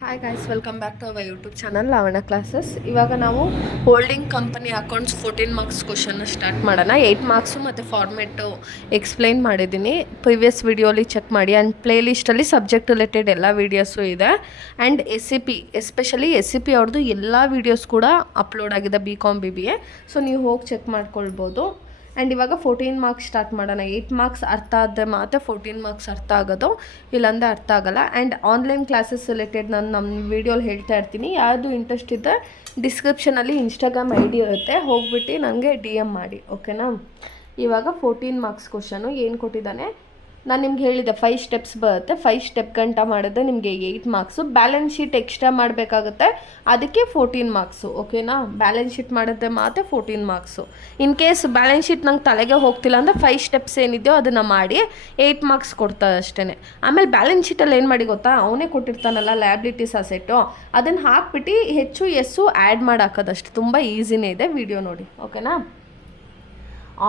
Hi guys, welcome back to our YouTube channel Lavanya classes. ಇವಾಗ ನಾವು holding company accounts 14 marks ಕ್ವಶನ್ನ start ಮಾಡೋಣ. 8 marks ಮತ್ತು ಫಾರ್ಮೆಟು ಎಕ್ಸ್ಪ್ಲೈನ್ ಮಾಡಿದ್ದೀನಿ, ಪ್ರಿವಿಯಸ್ ವಿಡಿಯೋಲಿ ಚೆಕ್ ಮಾಡಿ. ಆ್ಯಂಡ್ ಪ್ಲೇಲಿಸ್ಟಲ್ಲಿ ಸಬ್ಜೆಕ್ಟ್ ರಿಲೇಟೆಡ್ ಎಲ್ಲ ವೀಡಿಯೋಸು ಇದೆ. ಆ್ಯಂಡ್ SCP ಎಸ್ಪೆಷಲಿ SCP ಅವ್ರದ್ದು ಎಲ್ಲ ವೀಡಿಯೋಸ್ ಕೂಡ ಅಪ್ಲೋಡ್ ಆಗಿದೆ, BCom BBA. ಸೊ ನೀವು ಹೋಗಿ ಚೆಕ್ ಮಾಡ್ಕೊಳ್ಬೋದು. ಆ್ಯಂಡ್ ಇವಾಗ 14 ಮಾರ್ಕ್ಸ್ ಸ್ಟಾರ್ಟ್ ಮಾಡೋಣ. 8 ಮಾರ್ಕ್ಸ್ ಅರ್ಥ ಆದರೆ ಮಾತ್ರ 14 ಮಾರ್ಕ್ಸ್ ಅರ್ಥ ಆಗೋದು, ಇಲ್ಲಾಂದರೆ ಅರ್ಥ ಆಗೋಲ್ಲ. ಆ್ಯಂಡ್ ಆನ್ಲೈನ್ ಕ್ಲಾಸಸ್ ರಿಲೇಟೆಡ್ ನಾನು ನಮ್ಮ ವೀಡಿಯೋಲಿ ಹೇಳ್ತಾ ಇರ್ತೀನಿ. ಯಾವುದು ಇಂಟ್ರೆಸ್ಟ್ ಇದ್ದರೆ ಡಿಸ್ಕ್ರಿಪ್ಷನಲ್ಲಿ ಇನ್ಸ್ಟಾಗ್ರಾಮ್ ID ಇರುತ್ತೆ, ಹೋಗ್ಬಿಟ್ಟು ನನಗೆ DM ಮಾಡಿ, ಓಕೆನಾ. ಇವಾಗ 14 ಮಾರ್ಕ್ಸ್ ಕ್ವಶನು ಏನು ಕೊಟ್ಟಿದ್ದಾನೆ, ನಾನು ನಿಮ್ಗೆ ಹೇಳಿದ್ದೆ 5 ಸ್ಟೆಪ್ಸ್ ಬರುತ್ತೆ. 5 ಸ್ಟೆಪ್ ಗಂಟ ಮಾಡಿದ್ರೆ ನಿಮಗೆ 8 ಮಾರ್ಕ್ಸು. ಬ್ಯಾಲೆನ್ಸ್ ಶೀಟ್ ಎಕ್ಸ್ಟ್ರಾ ಮಾಡಬೇಕಾಗುತ್ತೆ, ಅದಕ್ಕೆ 14 ಮಾರ್ಕ್ಸು, ಓಕೆನಾ. ಬ್ಯಾಲೆನ್ಸ್ ಶೀಟ್ ಮಾಡಿದ್ರೆ ಮಾತ್ರ 14 marks. In case balance sheet ನಂಗೆ ತಲೆಗೆ ಹೋಗ್ತಿಲ್ಲ ಅಂದರೆ 5 ಸ್ಟೆಪ್ಸ್ ಏನಿದೆಯೋ ಅದನ್ನು ಮಾಡಿ 8 ಮಾರ್ಕ್ಸ್ ಕೊಡ್ತಾರೆ ಅಷ್ಟೇ. ಆಮೇಲೆ ಬ್ಯಾಲೆನ್ಸ್ ಶೀಟಲ್ಲಿ ಏನು ಮಾಡಿ ಗೊತ್ತಾ, ಅವನೇ ಕೊಟ್ಟಿರ್ತಾನಲ್ಲ ಲ್ಯಾಬಿಲಿಟೀಸ್ ಅಸೆಟ್ಟು, ಅದನ್ನು ಹಾಕ್ಬಿಟ್ಟು ಹೆಚ್ಚು ಎಸ್ಸು ಆ್ಯಡ್ ಮಾಡಿ ಹಾಕೋದಷ್ಟು, ತುಂಬ ಈಸಿನೇ ಇದೆ. ವಿಡಿಯೋ ನೋಡಿ, ಓಕೆನಾ.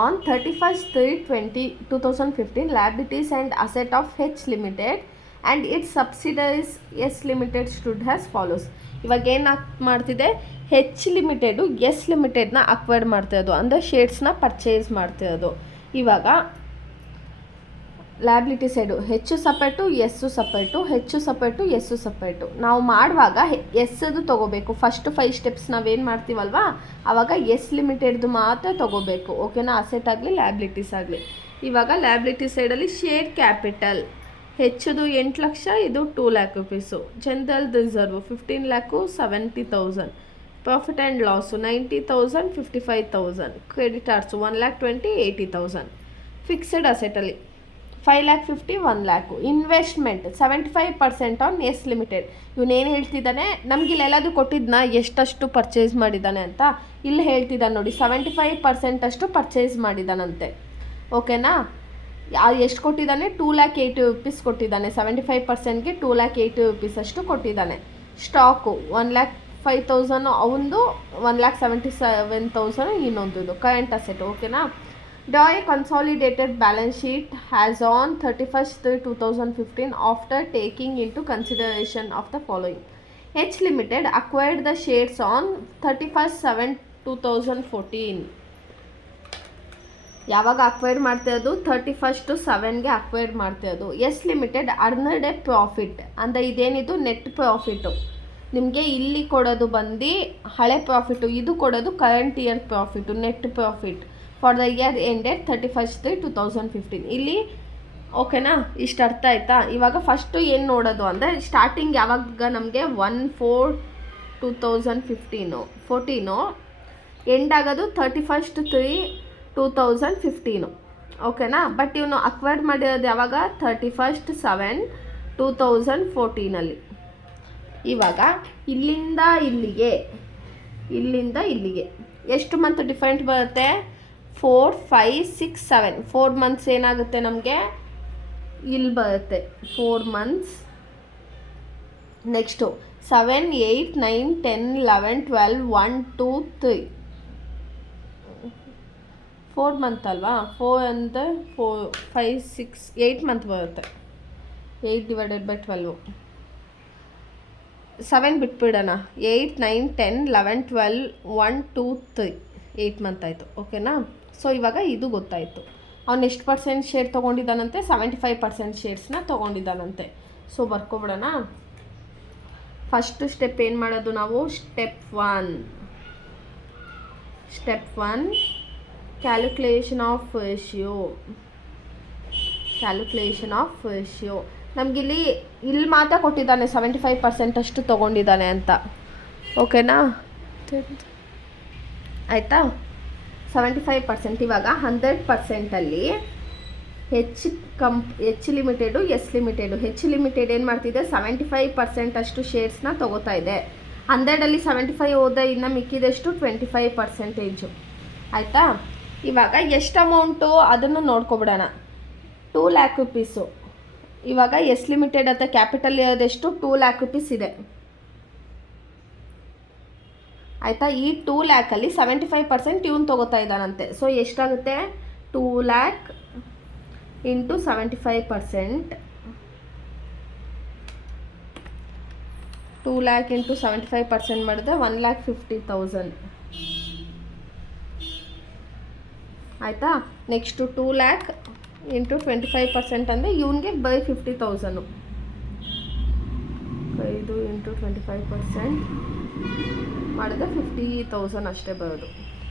On 31st/3/2015, liabilities and asset of H Limited and its subsidiaries S Limited stood as follows. ಇವಾಗ ಏನು ಮಾಡ್ತಿದೆ, H ಲಿಮಿಟೆಡು S ಲಿಮಿಟೆಡ್ನ ಅಕ್ವೈರ್ ಮಾಡ್ತಿರೋದು, ಅಂದರೆ ಶೇರ್ಸ್ನ ಪರ್ಚೇಸ್ ಮಾಡ್ತಿರೋದು. ಇವಾಗ ಲ್ಯಾಬಿಲಿಟಿ ಸೈಡು ಹೆಚ್ಚು ಸಪ್ರೇಟು, ಎಸ್ಸು ಸಪ್ರೇಟು, ಹೆಚ್ಚು ಸಪ್ರೇಟು, ಎಸ್ಸು ಸಪ್ರೇಟು. ನಾವು ಮಾಡುವಾಗ ಎಸ್ಸದು ತೊಗೋಬೇಕು. ಫಸ್ಟ್ 5 ಸ್ಟೆಪ್ಸ್ ನಾವೇನು ಮಾಡ್ತೀವಲ್ವಾ, ಆವಾಗ S ಲಿಮಿಟೆಡ್ದು ಮಾತ್ರ ತೊಗೋಬೇಕು, ಓಕೆನಾ. ಅಸೆಟ್ ಆಗಲಿ ಲ್ಯಾಬಿಲಿಟೀಸ್ ಆಗಲಿ. ಇವಾಗ ಲ್ಯಾಬಿಲಿಟಿ ಸೈಡಲ್ಲಿ ಶೇರ್ ಕ್ಯಾಪಿಟಲ್ ಹೆಚ್ಚದು 8 ಲಕ್ಷ, ಇದು 2 lakh rupees. General reserve 15 lakh 70,000. Profit and loss 90,000 55,000. Creditors 1,20,000 80,000. Fixed ಅಸೆಟಲ್ಲಿ 5,50,000 1 lakh. Investment 75% on S limited. ಇವನೇನು ಹೇಳ್ತಿದ್ದಾನೆ, ನಮ್ಗೆ ಇಲ್ಲೆಲ್ಲದು ಕೊಟ್ಟಿದ್ದನ್ನ ಎಷ್ಟಷ್ಟು ಪರ್ಚೇಸ್ ಮಾಡಿದ್ದಾನೆ ಅಂತ ಇಲ್ಲಿ ಹೇಳ್ತಿದ್ದಾನೆ ನೋಡಿ. 75% ಅಷ್ಟು ಪರ್ಚೇಸ್ ಮಾಡಿದ್ದಾನಂತೆ, ಓಕೆನಾ. ಎಷ್ಟು ಕೊಟ್ಟಿದ್ದಾನೆ, 2,80,000 ರುಪೀಸ್ ಕೊಟ್ಟಿದ್ದಾನೆ. 75%ಗೆ 2,80,000 ರುಪೀಸ್ ಅಷ್ಟು ಕೊಟ್ಟಿದ್ದಾನೆ. ಸ್ಟಾಕು 1,05,000 ಅವಂದು, 1,77,000 ಇನ್ನೊಂದು ಕರೆಂಟ್ ಅಸೆಟ್, ಓಕೆನಾ. Draw a consolidated balance sheet as on 31st/2015 after taking into consideration of the following. H Limited acquired the shares on 31st/7/2014. ಯಾವಾಗ ಅಕ್ವೈರ್ ಮಾಡ್ತಿರೋದು, 31st/7ಗೆ ಅಕ್ವೈರ್ ಮಾಡ್ತಿರೋದು. S Limited earned a profit, ಅಂದರೆ ಇದೇನಿದು net profit. ನಿಮಗೆ ಇಲ್ಲಿ ಕೊಡೋದು ಬಂದು ಹಳೆ ಪ್ರಾಫಿಟು, ಇದು ಕೊಡೋದು current year profit, net profit for the year ended 31st/2015. ಇಲ್ಲಿ ಓಕೆನಾ, ಇಷ್ಟು ಅರ್ಥ ಆಯ್ತಾ. ಇವಾಗ ಫಸ್ಟು ಏನು ನೋಡೋದು ಅಂದರೆ, ಸ್ಟಾರ್ಟಿಂಗ್ ಯಾವಾಗ ನಮಗೆ 1/4/2014 ಎಂಡ್ ಆಗೋದು 31st/3/2015, ಓಕೆನಾ. ಬಟ್ ಇವನು ಅಕ್ವೈರ್ ಮಾಡಿರೋದು ಯಾವಾಗ, 31st/7/2014. ಇವಾಗ ಇಲ್ಲಿಂದ ಇಲ್ಲಿಗೆ ಎಷ್ಟು ಮಂತ್ ಡಿಫರೆಂಟ್ ಬರುತ್ತೆ, 4 5 6 7 4 ಮಂತ್ಸ್ ಏನಾಗುತ್ತೆ ನಮಗೆ ಇಲ್ಲಿ ಬರುತ್ತೆ, 4 ಮಂತ್ಸ್. ನೆಕ್ಸ್ಟು 7 8 9 10 11 12 1 2 3 4 ಮಂತ್ ಅಲ್ವಾ. 4 ಅಂದರೆ 4 5 6 8 ಮಂತ್ ಬರುತ್ತೆ. 8 / 12 7 ಬಿಟ್ಬಿಡೋಣ. 8 9 10 11 12 1 2 3 8 ಮಂತ್ ಆಯಿತು, ಓಕೆನಾ. ಸೊ ಇವಾಗ ಇದು ಗೊತ್ತಾಯಿತು. ಅವ್ನು ಎಷ್ಟು ಪರ್ಸೆಂಟ್ ಶೇರ್ ತೊಗೊಂಡಿದ್ದಾನಂತೆ, 75% ಶೇರ್ಸ್ನ ತೊಗೊಂಡಿದ್ದಾನಂತೆ. ಸೊ ಬರ್ಕೊಬಿಡೋಣ. ಫಸ್ಟು ಸ್ಟೆಪ್ ಏನು ಮಾಡೋದು ನಾವು, ಸ್ಟೆಪ್ 1 ಕ್ಯಾಲ್ಕುಲೇಷನ್ ಆಫ್ ರೇಷಿಯೋ. ನಮಗಿಲ್ಲಿ ಮಾತ್ರ ಕೊಟ್ಟಿದ್ದಾನೆ 75% ಅಷ್ಟು ತೊಗೊಂಡಿದ್ದಾನೆ ಅಂತ, ಓಕೆನಾ. ಆಯಿತಾ, 75%. ಇವಾಗ 100%ಅಲ್ಲಿ H limited S limited. H limited ಏನು ಮಾಡ್ತಿದೆ, 75% ಅಷ್ಟು ಶೇರ್ಸ್ನ ತೊಗೋತಾ ಇದೆ. 100ಅಲ್ಲಿ 75 ಹೋದ, ಇನ್ನು ಮಿಕ್ಕಿದಷ್ಟು 25%. ಆಯಿತಾ. ಇವಾಗ ಎಷ್ಟು ಅಮೌಂಟು ಅದನ್ನು ನೋಡ್ಕೊಬಿಡೋಣ. 2 ಲ್ಯಾಕ್ ರುಪೀಸು. ಇವಾಗ S ಲಿಮಿಟೆಡ್ ಅಂತ ಕ್ಯಾಪಿಟಲ್ ಇರೋದೆಷ್ಟು, 2 ಲ್ಯಾಕ್ ರುಪೀಸ್ ಇದೆ, ಆಯಿತಾ. ಈ 2 ಲ್ಯಾಕಲ್ಲಿ 75% ಇವನು ತೊಗೋತಾ ಇದ್ದಾನಂತೆ. ಸೊ ಎಷ್ಟಾಗುತ್ತೆ, 2 ಲ್ಯಾಕ್ ಇಂಟು 75%, 2 lakh ಇಂಟು 75% ಮಾಡಿದ್ರೆ 1,50,000 ಆಯಿತಾ. ನೆಕ್ಸ್ಟು 2 lakh ಇಂಟು 25% ಅಂದರೆ ಇವನಿಗೆ ಬೈ 50,000. 5 ಇಂಟು 25% ಮಾಡಿದ್ರೆ 50,000 ಅಷ್ಟೇ ಬರೋದು.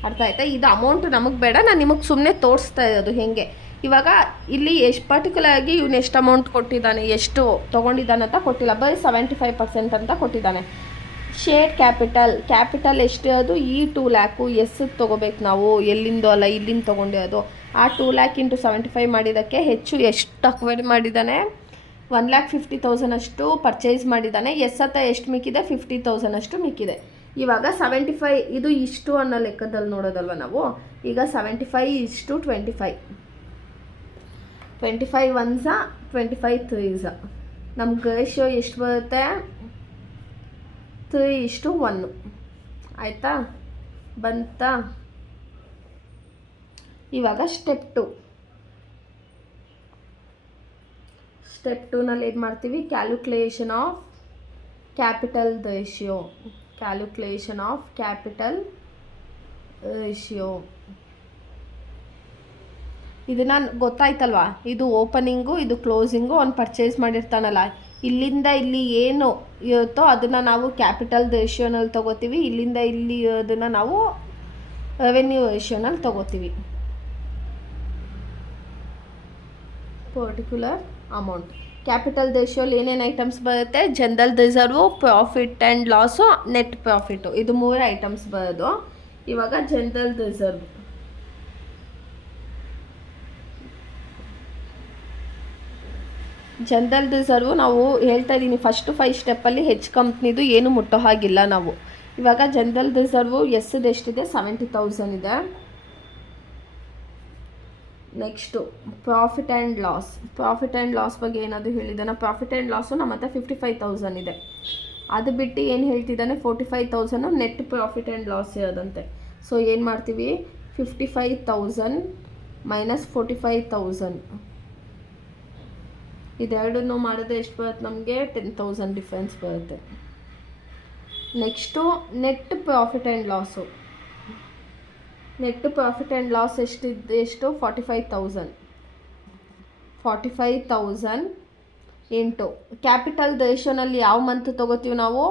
ಅರ್ಥ ಆಯ್ತಾ? ಇದು ಅಮೌಂಟ್ ನಮಗೆ ಬೇಡ, ನಾನು ನಿಮಗೆ ಸುಮ್ಮನೆ ತೋರಿಸ್ತಾ ಇರೋದು ಹೇಗೆ. ಇವಾಗ ಇಲ್ಲಿ ಎಷ್ಟು ಪರ್ಟಿಕ್ಯುಲರಾಗಿ ಇವನು ಎಷ್ಟು ಅಮೌಂಟ್ ಕೊಟ್ಟಿದ್ದಾನೆ, ಎಷ್ಟು ತೊಗೊಂಡಿದ್ದಾನೆ ಅಂತ ಕೊಟ್ಟಿಲ್ಲ, ಬೈ 75% ಅಂತ ಕೊಟ್ಟಿದ್ದಾನೆ. ಶೇರ್ ಕ್ಯಾಪಿಟಲ್ ಎಷ್ಟು ಅದು ಈ 2 lakh ಎಷ್ಟು ತೊಗೋಬೇಕು ನಾವು, ಎಲ್ಲಿಂದೋ ಅಲ್ಲ ಇಲ್ಲಿಂದ ತೊಗೊಂಡಿರೋದು. ಆ 2 lakh ಇಂಟು 75 ಮಾಡಿದ್ದಕ್ಕೆ ಹೆಚ್ಚು ಎಷ್ಟು ಅಕ್ವೈರ್ ಮಾಡಿದ್ದಾನೆ, 1,50,000 ಅಷ್ಟು ಪರ್ಚೇಸ್ ಮಾಡಿದ್ದಾನೆ. ಎಸ್ ಎಷ್ಟು ಮಿಕ್ಕಿದೆ, 50,000 ಅಷ್ಟು ಮಿಕ್ಕಿದೆ. ಇವಾಗ 75 ಇದು ಇಷ್ಟು ಅನ್ನೋ ಲೆಕ್ಕದಲ್ಲಿ ನೋಡೋದಲ್ವ ನಾವು. ಈಗ 75:25 25 1s 25 3s ನಮ್ಗೆ ರೇಷಿಯೋ ಎಷ್ಟು ಬರುತ್ತೆ, 3:1 ಆಯಿತಾ, ಬಂತಾ. ಇವಾಗ ಸ್ಟೆಪ್ 2ನಲ್ಲಿ ಏನು ಮಾಡ್ತೀವಿ, ಕ್ಯಾಲ್ಕುಲೇಷನ್ ಆಫ್ ಕ್ಯಾಪಿಟಲ್ ರೇಷಿಯೋ. ಇದನ್ನು ಗೊತ್ತಾಯ್ತಲ್ವಾ, ಇದು ಓಪನಿಂಗು, ಇದು ಕ್ಲೋಸಿಂಗು. ಅವ್ನು ಪರ್ಚೇಸ್ ಮಾಡಿರ್ತಾನಲ್ಲ, ಇಲ್ಲಿಂದ ಇಲ್ಲಿ ಏನು ಇರುತ್ತೋ ಅದನ್ನು ನಾವು ಕ್ಯಾಪಿಟಲ್ ರೇಷಿಯೋನಲ್ಲಿ ತೊಗೋತೀವಿ, ಇಲ್ಲಿಂದ ಇಲ್ಲಿ ಅದನ್ನು ನಾವು ರೆವೆನ್ಯೂ ರೇಷಿಯೋನಲ್ಲಿ ತೊಗೋತೀವಿ. ಪರ್ಟಿಕ್ಯುಲರ್ ಅಮೌಂಟ್ ಕ್ಯಾಪಿಟಲ್ ರೇಷಿಯೋಲಿ ಏನೇನು ಐಟಮ್ಸ್ ಬರುತ್ತೆ, general reserve, profit and loss, net profit, ಇದು 3 ಐಟಮ್ಸ್ ಬರೋದು. ಇವಾಗ ಜನರಲ್ ರಿಸರ್ವು ನಾವು ಹೇಳ್ತಾ ಇದ್ದೀನಿ, ಫಸ್ಟು 5 ಸ್ಟೆಪ್ಪಲ್ಲಿ ಕಂಪ್ನಿದು ಏನು ಮುಟ್ಟೋ ಹಾಗಿಲ್ಲ ನಾವು. ಇವಾಗ ಜನರಲ್ ರಿಸರ್ವು ಎಷ್ಟಿದೆ, 70,000 ಇದೆ. ನೆಕ್ಸ್ಟು ಪ್ರಾಫಿಟ್ ಆ್ಯಂಡ್ ಲಾಸ್ ಬಗ್ಗೆ ಏನಾದರೂ ಹೇಳಿದ್ದಾನೆ. ಪ್ರಾಫಿಟ್ ಆ್ಯಂಡ್ ಲಾಸು ನಮ್ಮ ಹತ್ರ 55,000 ಇದೆ. ಅದು ಬಿಟ್ಟು ಏನು ಹೇಳ್ತಿದ್ದಾನೆ, 45,000 ನೆಟ್ ಪ್ರಾಫಿಟ್ ಆ್ಯಂಡ್ ಲಾಸ್ ಇರೋದಂತೆ. ಸೊ ಏನು ಮಾಡ್ತೀವಿ, 55,000 ಮೈನಸ್ 45,000 ಇದೆರಡನ್ನು ಮಾಡಿದ್ರೆ ಎಷ್ಟು ಬರುತ್ತೆ ನಮಗೆ, 10,000 ಡಿಫ್ರೆನ್ಸ್ ಬರುತ್ತೆ. Next net profit and loss ಎಷ್ಟು 45,000 ಇಂಟು ಕ್ಯಾಪಿಟಲ್ ರೇಷಿಯೋನಲ್ಲಿ ಯಾವ ಮಂತ್ ತೊಗೋತೀವಿ ನಾವು,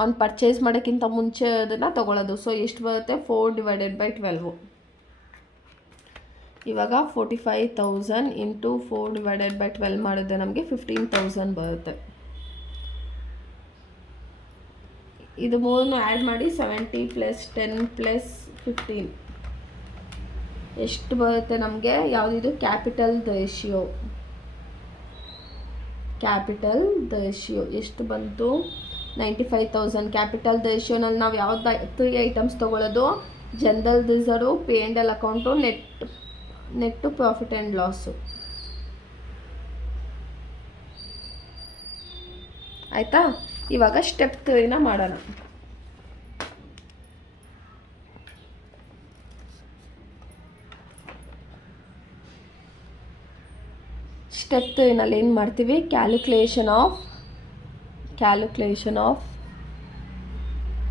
ಅವ್ನು ಪರ್ಚೇಸ್ ಮಾಡೋಕ್ಕಿಂತ ಮುಂಚೆ ಅದನ್ನು ತೊಗೊಳ್ಳೋದು. ಸೊ ಎಷ್ಟು ಬರುತ್ತೆ, 4/12. ಇವಾಗ 45,000 ಇಂಟು 4/12 ಮಾಡಿದ್ರೆ ನಮಗೆ 15,000 ಬರುತ್ತೆ. ಇದು ಮೂರನ್ನು ಆ್ಯಡ್ ಮಾಡಿ 70 + 10 + 15 ಎಷ್ಟು ಬರುತ್ತೆ ನಮಗೆ, ಯಾವುದಿದು ಕ್ಯಾಪಿಟಲ್ ರೇಷಿಯೋ ಎಷ್ಟು ಬಂತು, 95,000. ಕ್ಯಾಪಿಟಲ್ ರೇಷಿಯೋನಲ್ಲಿ ನಾವು ಯಾವ್ದು 3 ಐಟಮ್ಸ್ ತೊಗೊಳ್ಳೋದು, ಜನರಲ್ ರಿಸರ್ವ್, P&L ಅಕೌಂಟು, ನೆಟ್ಟು ಪ್ರಾಫಿಟ್ ಆ್ಯಂಡ್ ಲಾಸು. ಆಯಿತಾ. ಇವಾಗ ಸ್ಟೆಪ್ 3ನ ಮಾಡೋಣ. ಸ್ಟೆಪ್ 3ನಲ್ಲಿ ಏನು ಮಾಡ್ತೀವಿ, ಕ್ಯಾಲ್ಕುಲೇಷನ್ ಆಫ್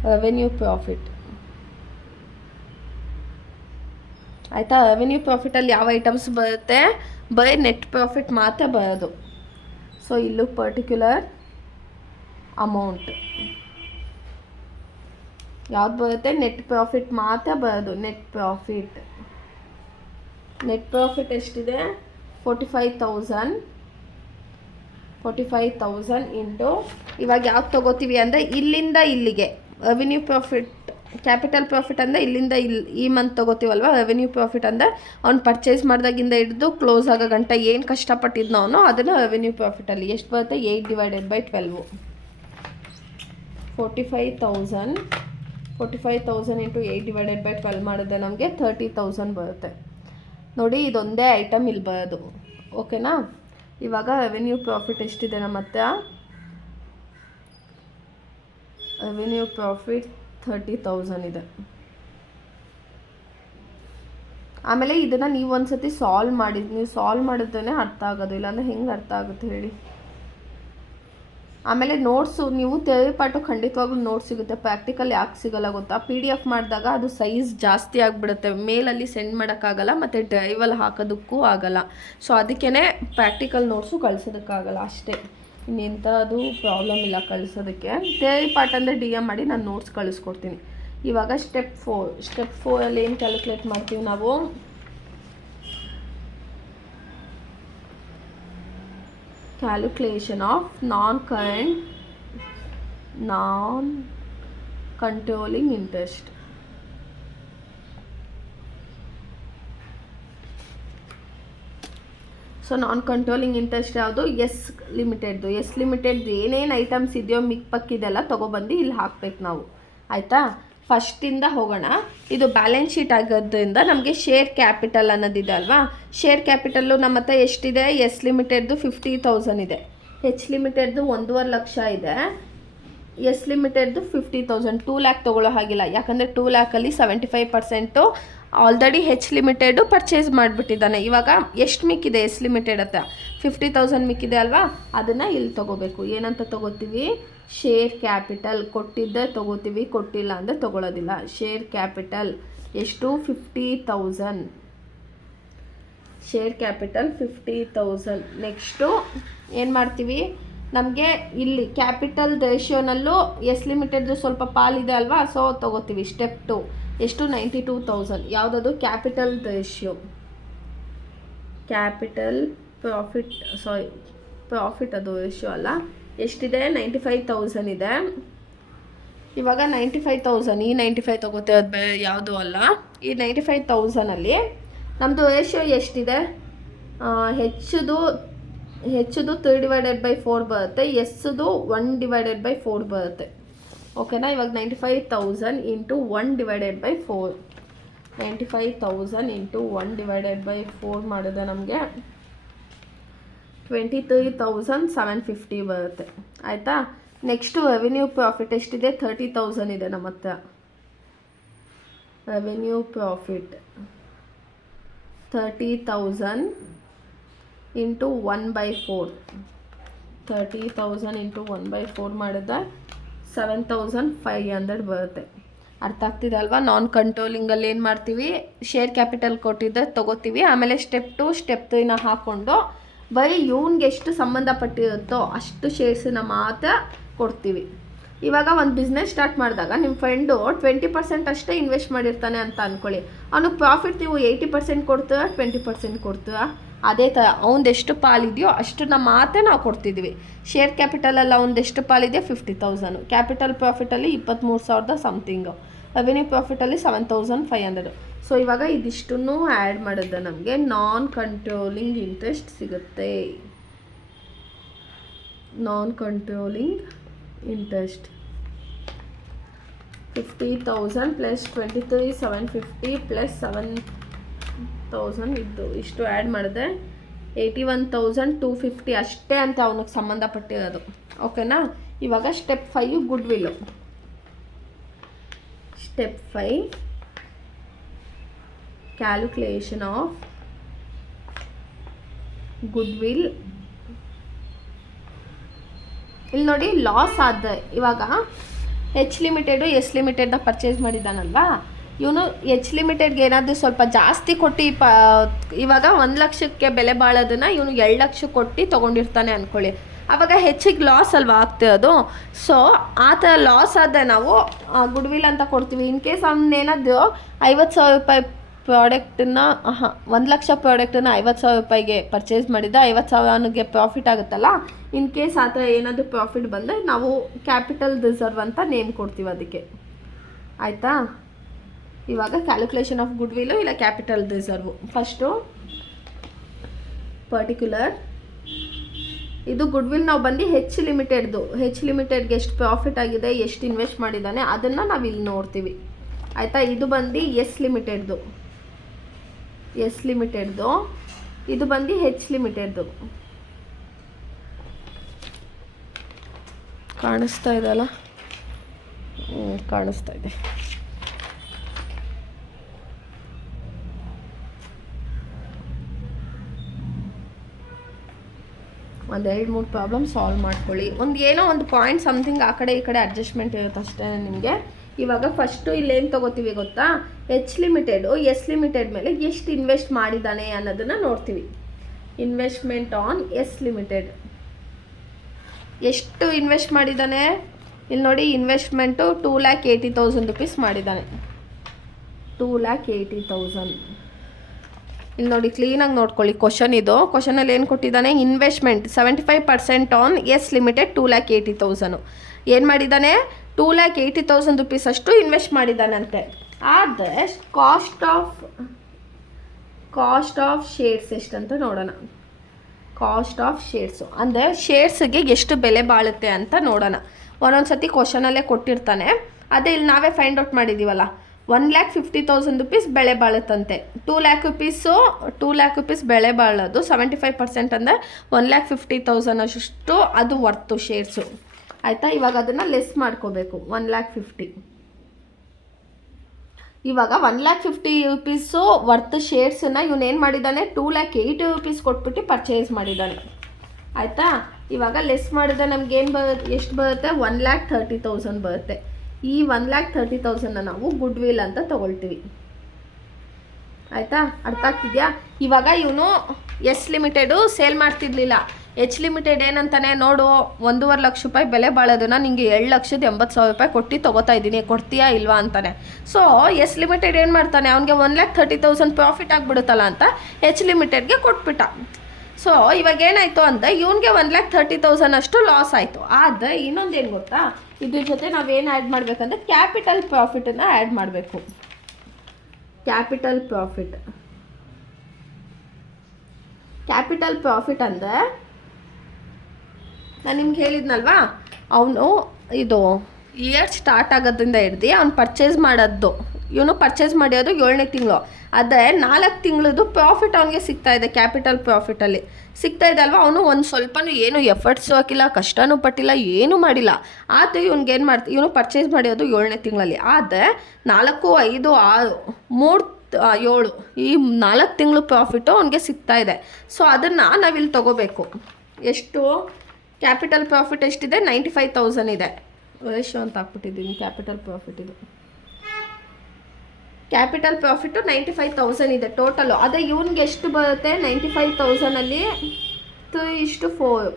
ರೆವೆನ್ಯೂ ಪ್ರಾಫಿಟ್. ಆಯಿತಾ. ರೆವೆನ್ಯೂ ಪ್ರಾಫಿಟಲ್ಲಿ ಯಾವ ಐಟಮ್ಸ್ ಬರುತ್ತೆ, ಬೈ ನೆಟ್ ಪ್ರಾಫಿಟ್ ಮಾತ್ರ ಬರೋದು. ಸೊ ಇಲ್ಲೂ ಪರ್ಟಿಕ್ಯುಲರ್ ಅಮೌಂಟ್ ಯಾವ್ದು ಬರುತ್ತೆ, ನೆಟ್ ಪ್ರಾಫಿಟ್ ಮಾತ್ರ ಬರೋದು. ನೆಟ್ ಪ್ರಾಫಿಟ್ ಎಷ್ಟಿದೆ, 45,000 ಇಂಟು ಇವಾಗ ಯಾವ್ದು ತೊಗೋತೀವಿ ಅಂದರೆ ಇಲ್ಲಿಂದ ಇಲ್ಲಿಗೆ ರೆವೆನ್ಯೂ ಪ್ರಾಫಿಟ್. ಕ್ಯಾಪಿಟಲ್ ಪ್ರಾಫಿಟ್ ಅಂದರೆ ಇಲ್ಲಿಂದ ಈ ಮಂತ್ ತೊಗೋತೀವಲ್ವ. ರೆವೆನ್ಯೂ ಪ್ರಾಫಿಟ್ ಅಂದರೆ ಅವ್ನು ಪರ್ಚೇಸ್ ಮಾಡಿದಾಗಿಂದ ಹಿಡಿದು ಕ್ಲೋಸ್ ಆಗೋ ಗಂಟ ಏನು ಕಷ್ಟಪಟ್ಟಿದ್ನೋ ಅವನು, ಅದನ್ನು ರೆವೆನ್ಯೂ ಪ್ರಾಫಿಟಲ್ಲಿ ಎಷ್ಟು ಬರುತ್ತೆ, 8/12. 45,000 ಇಂಟು 8/12 ಮಾಡಿದ್ರೆ ನಮಗೆ 30,000 ಬರುತ್ತೆ. ನೋಡಿ, ಇದೊಂದೇ ಐಟಮ್ ಇಲ್ಲಿ ಬರೋದು. ಓಕೆನಾ. ಇವಾಗ ರೆವೆನ್ಯೂ ಪ್ರಾಫಿಟ್ ಎಷ್ಟಿದೆ ನಮ್ಮ ಹತ್ರ, ರೆವೆನ್ಯೂ ಪ್ರಾಫಿಟ್ 30,000 ಇದೆ. ಆಮೇಲೆ ಇದನ್ನು ನೀವು ಒಂದ್ಸತಿ ಸಾಲ್ವ್ ಮಾಡಿದ್ರಿ, ನೀವು ಸಾಲ್ವ್ ಮಾಡಿದ್ರೇ ಅರ್ಥ ಆಗೋದು, ಇಲ್ಲಾಂದರೆ ಹೆಂಗೆ ಅರ್ಥ ಆಗುತ್ತೆ ಹೇಳಿ. ಆಮೇಲೆ ನೋಟ್ಸು ನೀವು ಥಿಯರಿ ಪಾರ್ಟು ಖಂಡಿತವಾಗ್ಲೂ ನೋಟ್ಸ್ ಸಿಗುತ್ತೆ, ಪ್ರಾಕ್ಟಿಕಲ್ ಯಾಕೆ ಸಿಗೋಲ್ಲ ಗೊತ್ತಾ, PDF ಮಾಡಿದಾಗ ಅದು ಸೈಜ್ ಜಾಸ್ತಿ ಆಗಿಬಿಡುತ್ತೆ, ಮೇಲಲ್ಲಿ ಸೆಂಡ್ ಮಾಡೋಕ್ಕಾಗಲ್ಲ ಮತ್ತು ಡ್ರೈವಲ್ಲಿ ಹಾಕೋದಕ್ಕೂ ಆಗಲ್ಲ. ಸೊ ಅದಕ್ಕೇ ಪ್ರಾಕ್ಟಿಕಲ್ ನೋಟ್ಸು ಕಳ್ಸೋದಕ್ಕಾಗಲ್ಲ ಅಷ್ಟೇ, ಇನ್ನೆಂಥದ್ದು ಪ್ರಾಬ್ಲಮ್ ಇಲ್ಲ ಕಳಿಸೋದಕ್ಕೆ. ಥಿಯರಿ ಪಾರ್ಟ್ ಅಂದರೆ DM ಮಾಡಿ ನಾನು ನೋಟ್ಸ್ ಕಳಿಸ್ಕೊಡ್ತೀನಿ. ಇವಾಗ ಸ್ಟೆಪ್ 4 ಏನು ಕ್ಯಾಲ್ಕುಲೇಟ್ ಮಾಡ್ತೀವಿ ನಾವು, calculation of non-controlling interest. So non controlling interest ಯಾವುದು, ಎಸ್ ಲಿಮಿಟೆಡ್ದು ಏನೇನು ಐಟಮ್ಸ್ ಇದೆಯೋ ಮಿಕ್ ಪಕ್ಕಿದೆಲ್ಲ ತೊಗೊಬಂದು ಇಲ್ಲಿ ಹಾಕ್ಬೇಕು ನಾವು. ಆಯಿತಾ, ಫಸ್ಟಿಂದ ಹೋಗೋಣ. ಇದು ಬ್ಯಾಲೆನ್ಸ್ ಶೀಟ್ ಆಗೋದ್ರಿಂದ ನಮಗೆ ಶೇರ್ ಕ್ಯಾಪಿಟಲ್ ಅನ್ನೋದಿದೆ ಅಲ್ವಾ. ಶೇರ್ ಕ್ಯಾಪಿಟಲ್ಲು ನಮ್ಮ ಹತ್ರ ಎಷ್ಟಿದೆ, ಎಸ್ ಲಿಮಿಟೆಡ್ದು 50,000 ಇದೆ, ಹೆಚ್ ಲಿಮಿಟೆಡ್ದು 1.5 ಲಕ್ಷ ಇದೆ, ಎಸ್ ಲಿಮಿಟೆಡ್ದು 50,000. 2 ಲ್ಯಾಕ್ ತೊಗೊಳ್ಳೋ ಹಾಗಿಲ್ಲ, ಯಾಕಂದರೆ 2 ಲ್ಯಾಕಲ್ಲಿ 75% ಆಲ್ರೆಡಿ ಹೆಚ್ ಲಿಮಿಟೆಡು ಪರ್ಚೇಸ್ ಮಾಡಿಬಿಟ್ಟಿದ್ದಾನೆ. ಇವಾಗ ಎಷ್ಟು ಮಿಕ್ಕಿದೆ ಎಸ್ ಲಿಮಿಟೆಡ್ ಹತ್ರ 50,000 ಮಿಕ್ಕಿದೆ ಅಲ್ವಾ, ಅದನ್ನು ಇಲ್ಲಿ ತೊಗೋಬೇಕು. ಏನಂತ ತೊಗೋತೀವಿ, ಶೇರ್ ಕ್ಯಾಪಿಟಲ್. ಕೊಟ್ಟಿದ್ದೆ ತೊಗೋತೀವಿ, ಕೊಟ್ಟಿಲ್ಲ ಅಂದರೆ ತೊಗೊಳ್ಳೋದಿಲ್ಲ. ಶೇರ್ ಕ್ಯಾಪಿಟಲ್ ಎಷ್ಟು, 50,000. Share capital 50,000. ನೆಕ್ಸ್ಟು ಏನು ಮಾಡ್ತೀವಿ, ನಮಗೆ ಇಲ್ಲಿ ಕ್ಯಾಪಿಟಲ್ ರೇಷಿಯೋನಲ್ಲೂ ಎಸ್ ಲಿಮಿಟೆಡ್ದು ಸ್ವಲ್ಪ ಪಾಲಿದೆ ಅಲ್ವಾ, ಸೊ ತೊಗೋತೀವಿ. ಸ್ಟೆಪ್ 2 ಎಷ್ಟು, 92,000. ಯಾವುದದು, ಕ್ಯಾಪಿಟಲ್ ರೇಷಿಯೋ. ಕ್ಯಾಪಿಟಲ್ ಪ್ರಾಫಿಟ್ ಅದು ರೇಷಿಯೋ ಅಲ್ಲ, ಎಷ್ಟಿದೆ, 95,000 ಇದೆ. ಇವಾಗ 95,000, ಈ 95 ತೊಗೋತೇವೆ ಯಾವುದೂ ಅಲ್ಲ. ಈ 95,000ಅಲ್ಲಿ ನಮ್ಮದು ರೇಷಿಯೋ ಎಷ್ಟಿದೆ, ಹೆಚ್ಚುದು 3/4 ಬರುತ್ತೆ, ಎಸ್ದು 1/4 ಬರುತ್ತೆ. ಓಕೆನಾ. ಇವಾಗ 95,000 ಇಂಟು 1/4, 95,000 ಇಂಟು 1/4 ಮಾಡಿದ್ರೆ ನಮಗೆ 23,750 ಬರುತ್ತೆ. ಆಯಿತಾ. ನೆಕ್ಸ್ಟು ರೆವೆನ್ಯೂ ಪ್ರಾಫಿಟ್ ಎಷ್ಟಿದೆ, 30,000 ಇದೆ ನಮ್ಮ ಹತ್ರ. ರೆವೆನ್ಯೂ ಪ್ರಾಫಿಟ್ 30,000 ಇಂಟು 1/4, 30,000 ಇಂಟು 1/4 ಮಾಡಿದ್ರೆ 7,500 ಬರುತ್ತೆ. ಅರ್ಥ ಆಗ್ತಿದೆ ಅಲ್ವಾ. ನಾನ್ ಕಂಟ್ರೋಲಿಂಗಲ್ಲಿ ಏನು ಮಾಡ್ತೀವಿ, ಶೇರ್ ಕ್ಯಾಪಿಟಲ್ ಕೊಟ್ಟಿದ್ದರೆ ತೊಗೋತೀವಿ, ಆಮೇಲೆ ಸ್ಟೆಪ್ 2 ಸ್ಟೆಪ್ 3ನ ಹಾಕ್ಕೊಂಡು ಬರೀ ಇವ್ನಿಗೆ ಎಷ್ಟು ಸಂಬಂಧಪಟ್ಟಿರುತ್ತೋ ಅಷ್ಟು ಶೇರ್ಸನ್ನ ಮಾತ್ರ ಕೊಡ್ತೀವಿ. ಇವಾಗ ಒಂದು ಬಿಸ್ನೆಸ್ ಸ್ಟಾರ್ಟ್ ಮಾಡಿದಾಗ ನಿಮ್ಮ ಫ್ರೆಂಡು 20% ಅಷ್ಟೇ ಇನ್ವೆಸ್ಟ್ ಮಾಡಿರ್ತಾನೆ ಅಂತ ಅಂದ್ಕೊಳ್ಳಿ, ಅವನಿಗೆ ಪ್ರಾಫಿಟ್ ನೀವು 80% ಕೊಡ್ತೀರಾ, 20% ಕೊಡ್ತೀರಾ, ಅದೇ ಥರ ಅವನದೆಷ್ಟು ಪಾಲಿದೆಯೋ ಅಷ್ಟನ್ನ ಮಾತ್ರ ನಾವು ಕೊಡ್ತಿದ್ವಿ. ಶೇರ್ ಕ್ಯಾಪಿಟಲಲ್ಲಿ ಅವನದೆಷ್ಟು ಪಾಲಿದೆಯೋ 50,000, ಕ್ಯಾಪಿಟಲ್ ಪ್ರಾಫಿಟಲ್ಲಿ 23,000 ಸಮಥಿಂಗು, ರೆವೆನ್ಯೂ ಪ್ರಾಫಿಟಲ್ಲಿ 7,500. ಸೊ ಇವಾಗ ಇದಿಷ್ಟನ್ನು ಆ್ಯಡ್ ಮಾಡಿದ್ರೆ ನಮಗೆ ನಾನ್ ಕಂಟ್ರೋಲಿಂಗ್ ಇಂಟ್ರೆಸ್ಟ್ ಸಿಗುತ್ತೆ. Non controlling interest 50,000 plus 23,750 plus 7,000 ಇಷ್ಟು ಆ್ಯಡ್ ಮಾಡಿದ್ರೆ 81,250 ಅಷ್ಟೇ ಅಂತ ಅವನಿಗೆ ಸಂಬಂಧಪಟ್ಟಿರೋದು. ಓಕೆನಾ. ಇವಾಗ step 5 good will. Step 5 calculation of good will. ಇಲ್ಲಿ ನೋಡಿ, ಲಾಸ್ ಆದರೆ ಇವಾಗ ಹೆಚ್ ಲಿಮಿಟೆಡು ಎಸ್ ಲಿಮಿಟೆಡ್ನ ಪರ್ಚೇಸ್ ಮಾಡಿದ್ದಾನಲ್ವಾ, ಇವನು ಎಚ್ ಲಿಮಿಟೆಡ್ಗೆ ಏನಾದರೂ ಸ್ವಲ್ಪ ಜಾಸ್ತಿ ಕೊಟ್ಟು ಇವಾಗ 1 ಲಕ್ಷಕ್ಕೆ ಬೆಲೆ ಬಾಳೋದನ್ನು ಇವನು 2 ಲಕ್ಷ ಕೊಟ್ಟು ತೊಗೊಂಡಿರ್ತಾನೆ ಅಂದ್ಕೊಳ್ಳಿ, ಆವಾಗ ಹೆಚ್ಚಿಗೆ ಲಾಸ್ ಅಲ್ವಾ ಆಗ್ತಿರೋದು. ಸೊ ಆ ಥರ ಲಾಸ್ ಆದರೆ ನಾವು ಗುಡ್ ವಿಲ್ ಅಂತ ಕೊಡ್ತೀವಿ. ಇನ್ ಕೇಸ್ ಅವನೇನಾದರೂ 50,000 ರೂಪಾಯಿ ಪ್ರಾಡಕ್ಟನ್ನ 1 ಲಕ್ಷ ಪ್ರಾಡಕ್ಟನ್ನು 50,000 ರೂಪಾಯಿಗೆ ಪರ್ಚೇಸ್ ಮಾಡಿದ್ದ 50,000ಗೆ ಪ್ರಾಫಿಟ್ ಆಗುತ್ತಲ್ಲ, ಇನ್ ಕೇಸ್ ಆ ಥರ ಏನಾದರೂ ಪ್ರಾಫಿಟ್ ಬಂದರೆ ನಾವು ಕ್ಯಾಪಿಟಲ್ ರಿಸರ್ವ್ ಅಂತ ನೇಮ್ ಕೊಡ್ತೀವಿ ಅದಕ್ಕೆ. ಆಯಿತಾ. ಇವಾಗ ಕ್ಯಾಲ್ಕುಲೇಷನ್ ಆಫ್ ಗುಡ್ ವಿಲ್ಲು ಇಲ್ಲ ಕ್ಯಾಪಿಟಲ್ ರಿಸರ್ವು. ಫಸ್ಟು ಪರ್ಟಿಕ್ಯುಲರ್ ಇದು ಗುಡ್ ವಿಲ್ ನಾವು ಬಂದು ಹೆಚ್ ಲಿಮಿಟೆಡ್ಗೆ ಎಷ್ಟು ಪ್ರಾಫಿಟ್ ಆಗಿದೆ, ಎಷ್ಟು ಇನ್ವೆಸ್ಟ್ ಮಾಡಿದ್ದಾನೆ ಅದನ್ನು ನಾವು ಇಲ್ಲಿ ನೋಡ್ತೀವಿ. ಆಯಿತಾ. ಇದು ಬಂದು ಎಸ್ ಲಿಮಿಟೆಡ್ದು, ಇದು ಬಂದು ಹೆಚ್ ಲಿಮಿಟೆಡ್ದು. ಕಾಣಿಸ್ತಾ ಇದೆಯಲ್ಲ, ಕಾಣಿಸ್ತಾ ಇದೆ. ಒಂದು 2-3 ಪ್ರಾಬ್ಲಮ್ ಸಾಲ್ವ್ ಮಾಡ್ಕೊಳ್ಳಿ. ಏನೋ ಒಂದು ಪಾಯಿಂಟ್ ಸಮಥಿಂಗ್ ಆ ಕಡೆ ಈ ಕಡೆ ಅಡ್ಜಸ್ಟ್ಮೆಂಟ್ ಇರುತ್ತೆ ಅಷ್ಟೇ ನಿಮಗೆ. ಇವಾಗ ಫಸ್ಟು ಇಲ್ಲೇನು ತೊಗೋತೀವಿ ಗೊತ್ತಾ, ಎಚ್ ಲಿಮಿಟೆಡು ಎಸ್ ಲಿಮಿಟೆಡ್ ಮೇಲೆ ಎಷ್ಟು ಇನ್ವೆಸ್ಟ್ ಮಾಡಿದ್ದಾನೆ ಅನ್ನೋದನ್ನು ನೋಡ್ತೀವಿ. ಇನ್ವೆಸ್ಟ್ಮೆಂಟ್ ಆನ್ ಎಸ್ ಲಿಮಿಟೆಡ್ ಎಷ್ಟು ಇನ್ವೆಸ್ಟ್ ಮಾಡಿದ್ದಾನೆ ಇಲ್ಲಿ ನೋಡಿ. ಇನ್ವೆಸ್ಟ್ಮೆಂಟು 2,80,000 ರುಪೀಸ್ ಮಾಡಿದ್ದಾನೆ. 2,80,000 ಇಲ್ಲಿ ನೋಡಿ, ಕ್ಲೀನಾಗಿ ನೋಡ್ಕೊಳ್ಳಿ. ಕ್ವಶನಲ್ಲಿ ಏನು ಕೊಟ್ಟಿದ್ದಾನೆ, ಇನ್ವೆಸ್ಟ್ಮೆಂಟ್ 75% ಆನ್ ಎಸ್ ಲಿಮಿಟೆಡ್ 2,80,000 ಏನು ಮಾಡಿದ್ದಾನೆ, 2,80,000 ರುಪೀಸ್ ಅಷ್ಟು ಇನ್ವೆಸ್ಟ್ ಮಾಡಿದ್ದಾನಂತೆ. ಆದರೆ ಕಾಸ್ಟ್ ಆಫ್ ಶೇರ್ಸ್ ಎಷ್ಟಂತ ನೋಡೋಣ. ಕಾಸ್ಟ್ ಆಫ್ ಶೇರ್ಸು ಅಂದರೆ ಶೇರ್ಸ್ಗೆ ಎಷ್ಟು ಬೆಲೆ ಬಾಳುತ್ತೆ ಅಂತ ನೋಡೋಣ. ಒಂದೊಂದು ಸತಿ ಕ್ವಶನಲ್ಲೇ ಕೊಟ್ಟಿರ್ತಾನೆ. ಅದೇ ಇಲ್ಲಿ ನಾವೇ ಫೈಂಡ್ ಔಟ್ ಮಾಡಿದ್ದೀವಲ್ಲ, 1,50,000 ರುಪೀಸ್ ಬೆಳೆ ಬಾಳುತ್ತಂತೆ. 2 ಲ್ಯಾಕ್ ರುಪೀಸ್ ಬೆಳೆ ಬಾಳೋದು 75% ಅಂದರೆ 1,50,000 ಅಷ್ಟು ಅದು ವರ್ತು ಶೇರ್ಸು. ಆಯಿತಾ, ಇವಾಗ ಅದನ್ನು ಲೆಸ್ ಮಾಡ್ಕೋಬೇಕು. 1,50,000 ಇವಾಗ 1,50,000 ರುಪೀಸು ವರ್ತ್ ಶೇರ್ಸನ್ನು ಇವನೇನು ಮಾಡಿದ್ದಾನೆ, 2,80,000 ರುಪೀಸ್ ಕೊಟ್ಬಿಟ್ಟು ಪರ್ಚೇಸ್ ಮಾಡಿದ್ದಾನೆ. ಆಯಿತಾ, ಇವಾಗ ಲೆಸ್ ಮಾಡಿದ್ರೆ ನಮಗೇನು ಬರುತ್ತೆ, ಎಷ್ಟು ಬರುತ್ತೆ, 1,30,000 ಬರುತ್ತೆ. ಈ 1,30,000 ನಾವು ಗುಡ್ ವಿಲ್ ಅಂತ ತೊಗೊಳ್ತೀವಿ. ಆಯಿತಾ, ಅರ್ಥ ಆಗ್ತಿದೆಯಾ. ಇವಾಗ ಇವನು ಎಸ್ ಲಿಮಿಟೆಡು ಸೇಲ್ ಮಾಡ್ತಿರ್ಲಿಲ್ಲ. ಎಚ್ ಲಿಮಿಟೆಡ್ ಏನಂತಾನೆ ನೋಡು, 1.5 ಲಕ್ಷ ರೂಪಾಯಿ ಬೆಲೆ ಬಾಳೋದನ್ನ ನಿಮಗೆ 7,80,000 ರೂಪಾಯಿ ಕೊಟ್ಟು ತೊಗೋತಾ ಇದ್ದೀನಿ, ಕೊಡ್ತೀಯಾ ಇಲ್ವಾ ಅಂತಾನೆ. ಸೊ ಎಸ್ ಲಿಮಿಟೆಡ್ ಏನು ಮಾಡ್ತಾನೆ, ಅವನಿಗೆ 1,30,000 ಪ್ರಾಫಿಟ್ ಆಗಿಬಿಡುತ್ತಲ್ಲ ಅಂತ ಎಚ್ ಲಿಮಿಟೆಡ್ಗೆ ಕೊಟ್ಬಿಟ್ಟ. ಸೊ ಇವಾಗ ಏನಾಯಿತು ಅಂದರೆ ಇವನಿಗೆ 1,30,000 ಅಷ್ಟು ಲಾಸ್ ಆಯಿತು. ಆದರೆ ಇನ್ನೊಂದೇನು ಗೊತ್ತಾ, ಇದ್ರ ಜೊತೆ ನಾವೇನು ಆ್ಯಡ್ ಮಾಡಬೇಕಂದ್ರೆ ಕ್ಯಾಪಿಟಲ್ ಪ್ರಾಫಿಟನ್ನು ಆ್ಯಡ್ ಮಾಡಬೇಕು. ಕ್ಯಾಪಿಟಲ್ ಪ್ರಾಫಿಟ್ ಅಂದರೆ ನಾನು ನಿಮ್ಗೆ ಹೇಳಿದ್ನಲ್ವಾ, ಅವನು ಇದು ಇಯರ್ ಸ್ಟಾರ್ಟ್ ಆಗೋದ್ರಿಂದ ಹಿಡ್ದು ಅವ್ನು ಪರ್ಚೇಸ್ ಮಾಡೋದು, ಇವನು ಪರ್ಚೇಸ್ ಮಾಡಿರೋದು 7ನೇ ತಿಂಗಳು. ಅದೇ 4 ತಿಂಗಳದ್ದು ಪ್ರಾಫಿಟ್ ಅವನಿಗೆ ಸಿಗ್ತಾಯಿದೆ. ಕ್ಯಾಪಿಟಲ್ ಪ್ರಾಫಿಟಲ್ಲಿ ಸಿಗ್ತಾಯಿದೆ ಅಲ್ವಾ. ಅವನು ಒಂದು ಸ್ವಲ್ಪನೂ ಏನು ಎಫರ್ಟ್ಸು ಹಾಕಿಲ್ಲ, ಕಷ್ಟನೂ ಪಟ್ಟಿಲ್ಲ, ಏನೂ ಮಾಡಿಲ್ಲ. ಆದರೆ ಇವನಿಗೇನು ಇವನು ಪರ್ಚೇಸ್ ಮಾಡಿರೋದು 7ನೇ ತಿಂಗಳಲ್ಲಿ. ಆದರೆ 4, 5, 6, 3, 7 ಈ 4 ತಿಂಗಳು ಪ್ರಾಫಿಟು ಅವನಿಗೆ ಸಿಗ್ತಾಯಿದೆ. ಸೊ ಅದನ್ನು ನಾವಿಲ್ಲಿ ತೊಗೋಬೇಕು. ಎಷ್ಟು ಕ್ಯಾಪಿಟಲ್ ಪ್ರಾಫಿಟ್ ಎಷ್ಟಿದೆ, 95,000 ಇದೆ. ರೇಷೋ ಅಂತ ಹಾಕ್ಬಿಟ್ಟಿದ್ದೀನಿ. ಕ್ಯಾಪಿಟಲ್ ಪ್ರಾಫಿಟು 95,000 ಇದೆ ಟೋಟಲು. ಅದೇ ಇವನಿಗೆ ಎಷ್ಟು ಬರುತ್ತೆ, 95,000ಅಲ್ಲಿ 3:4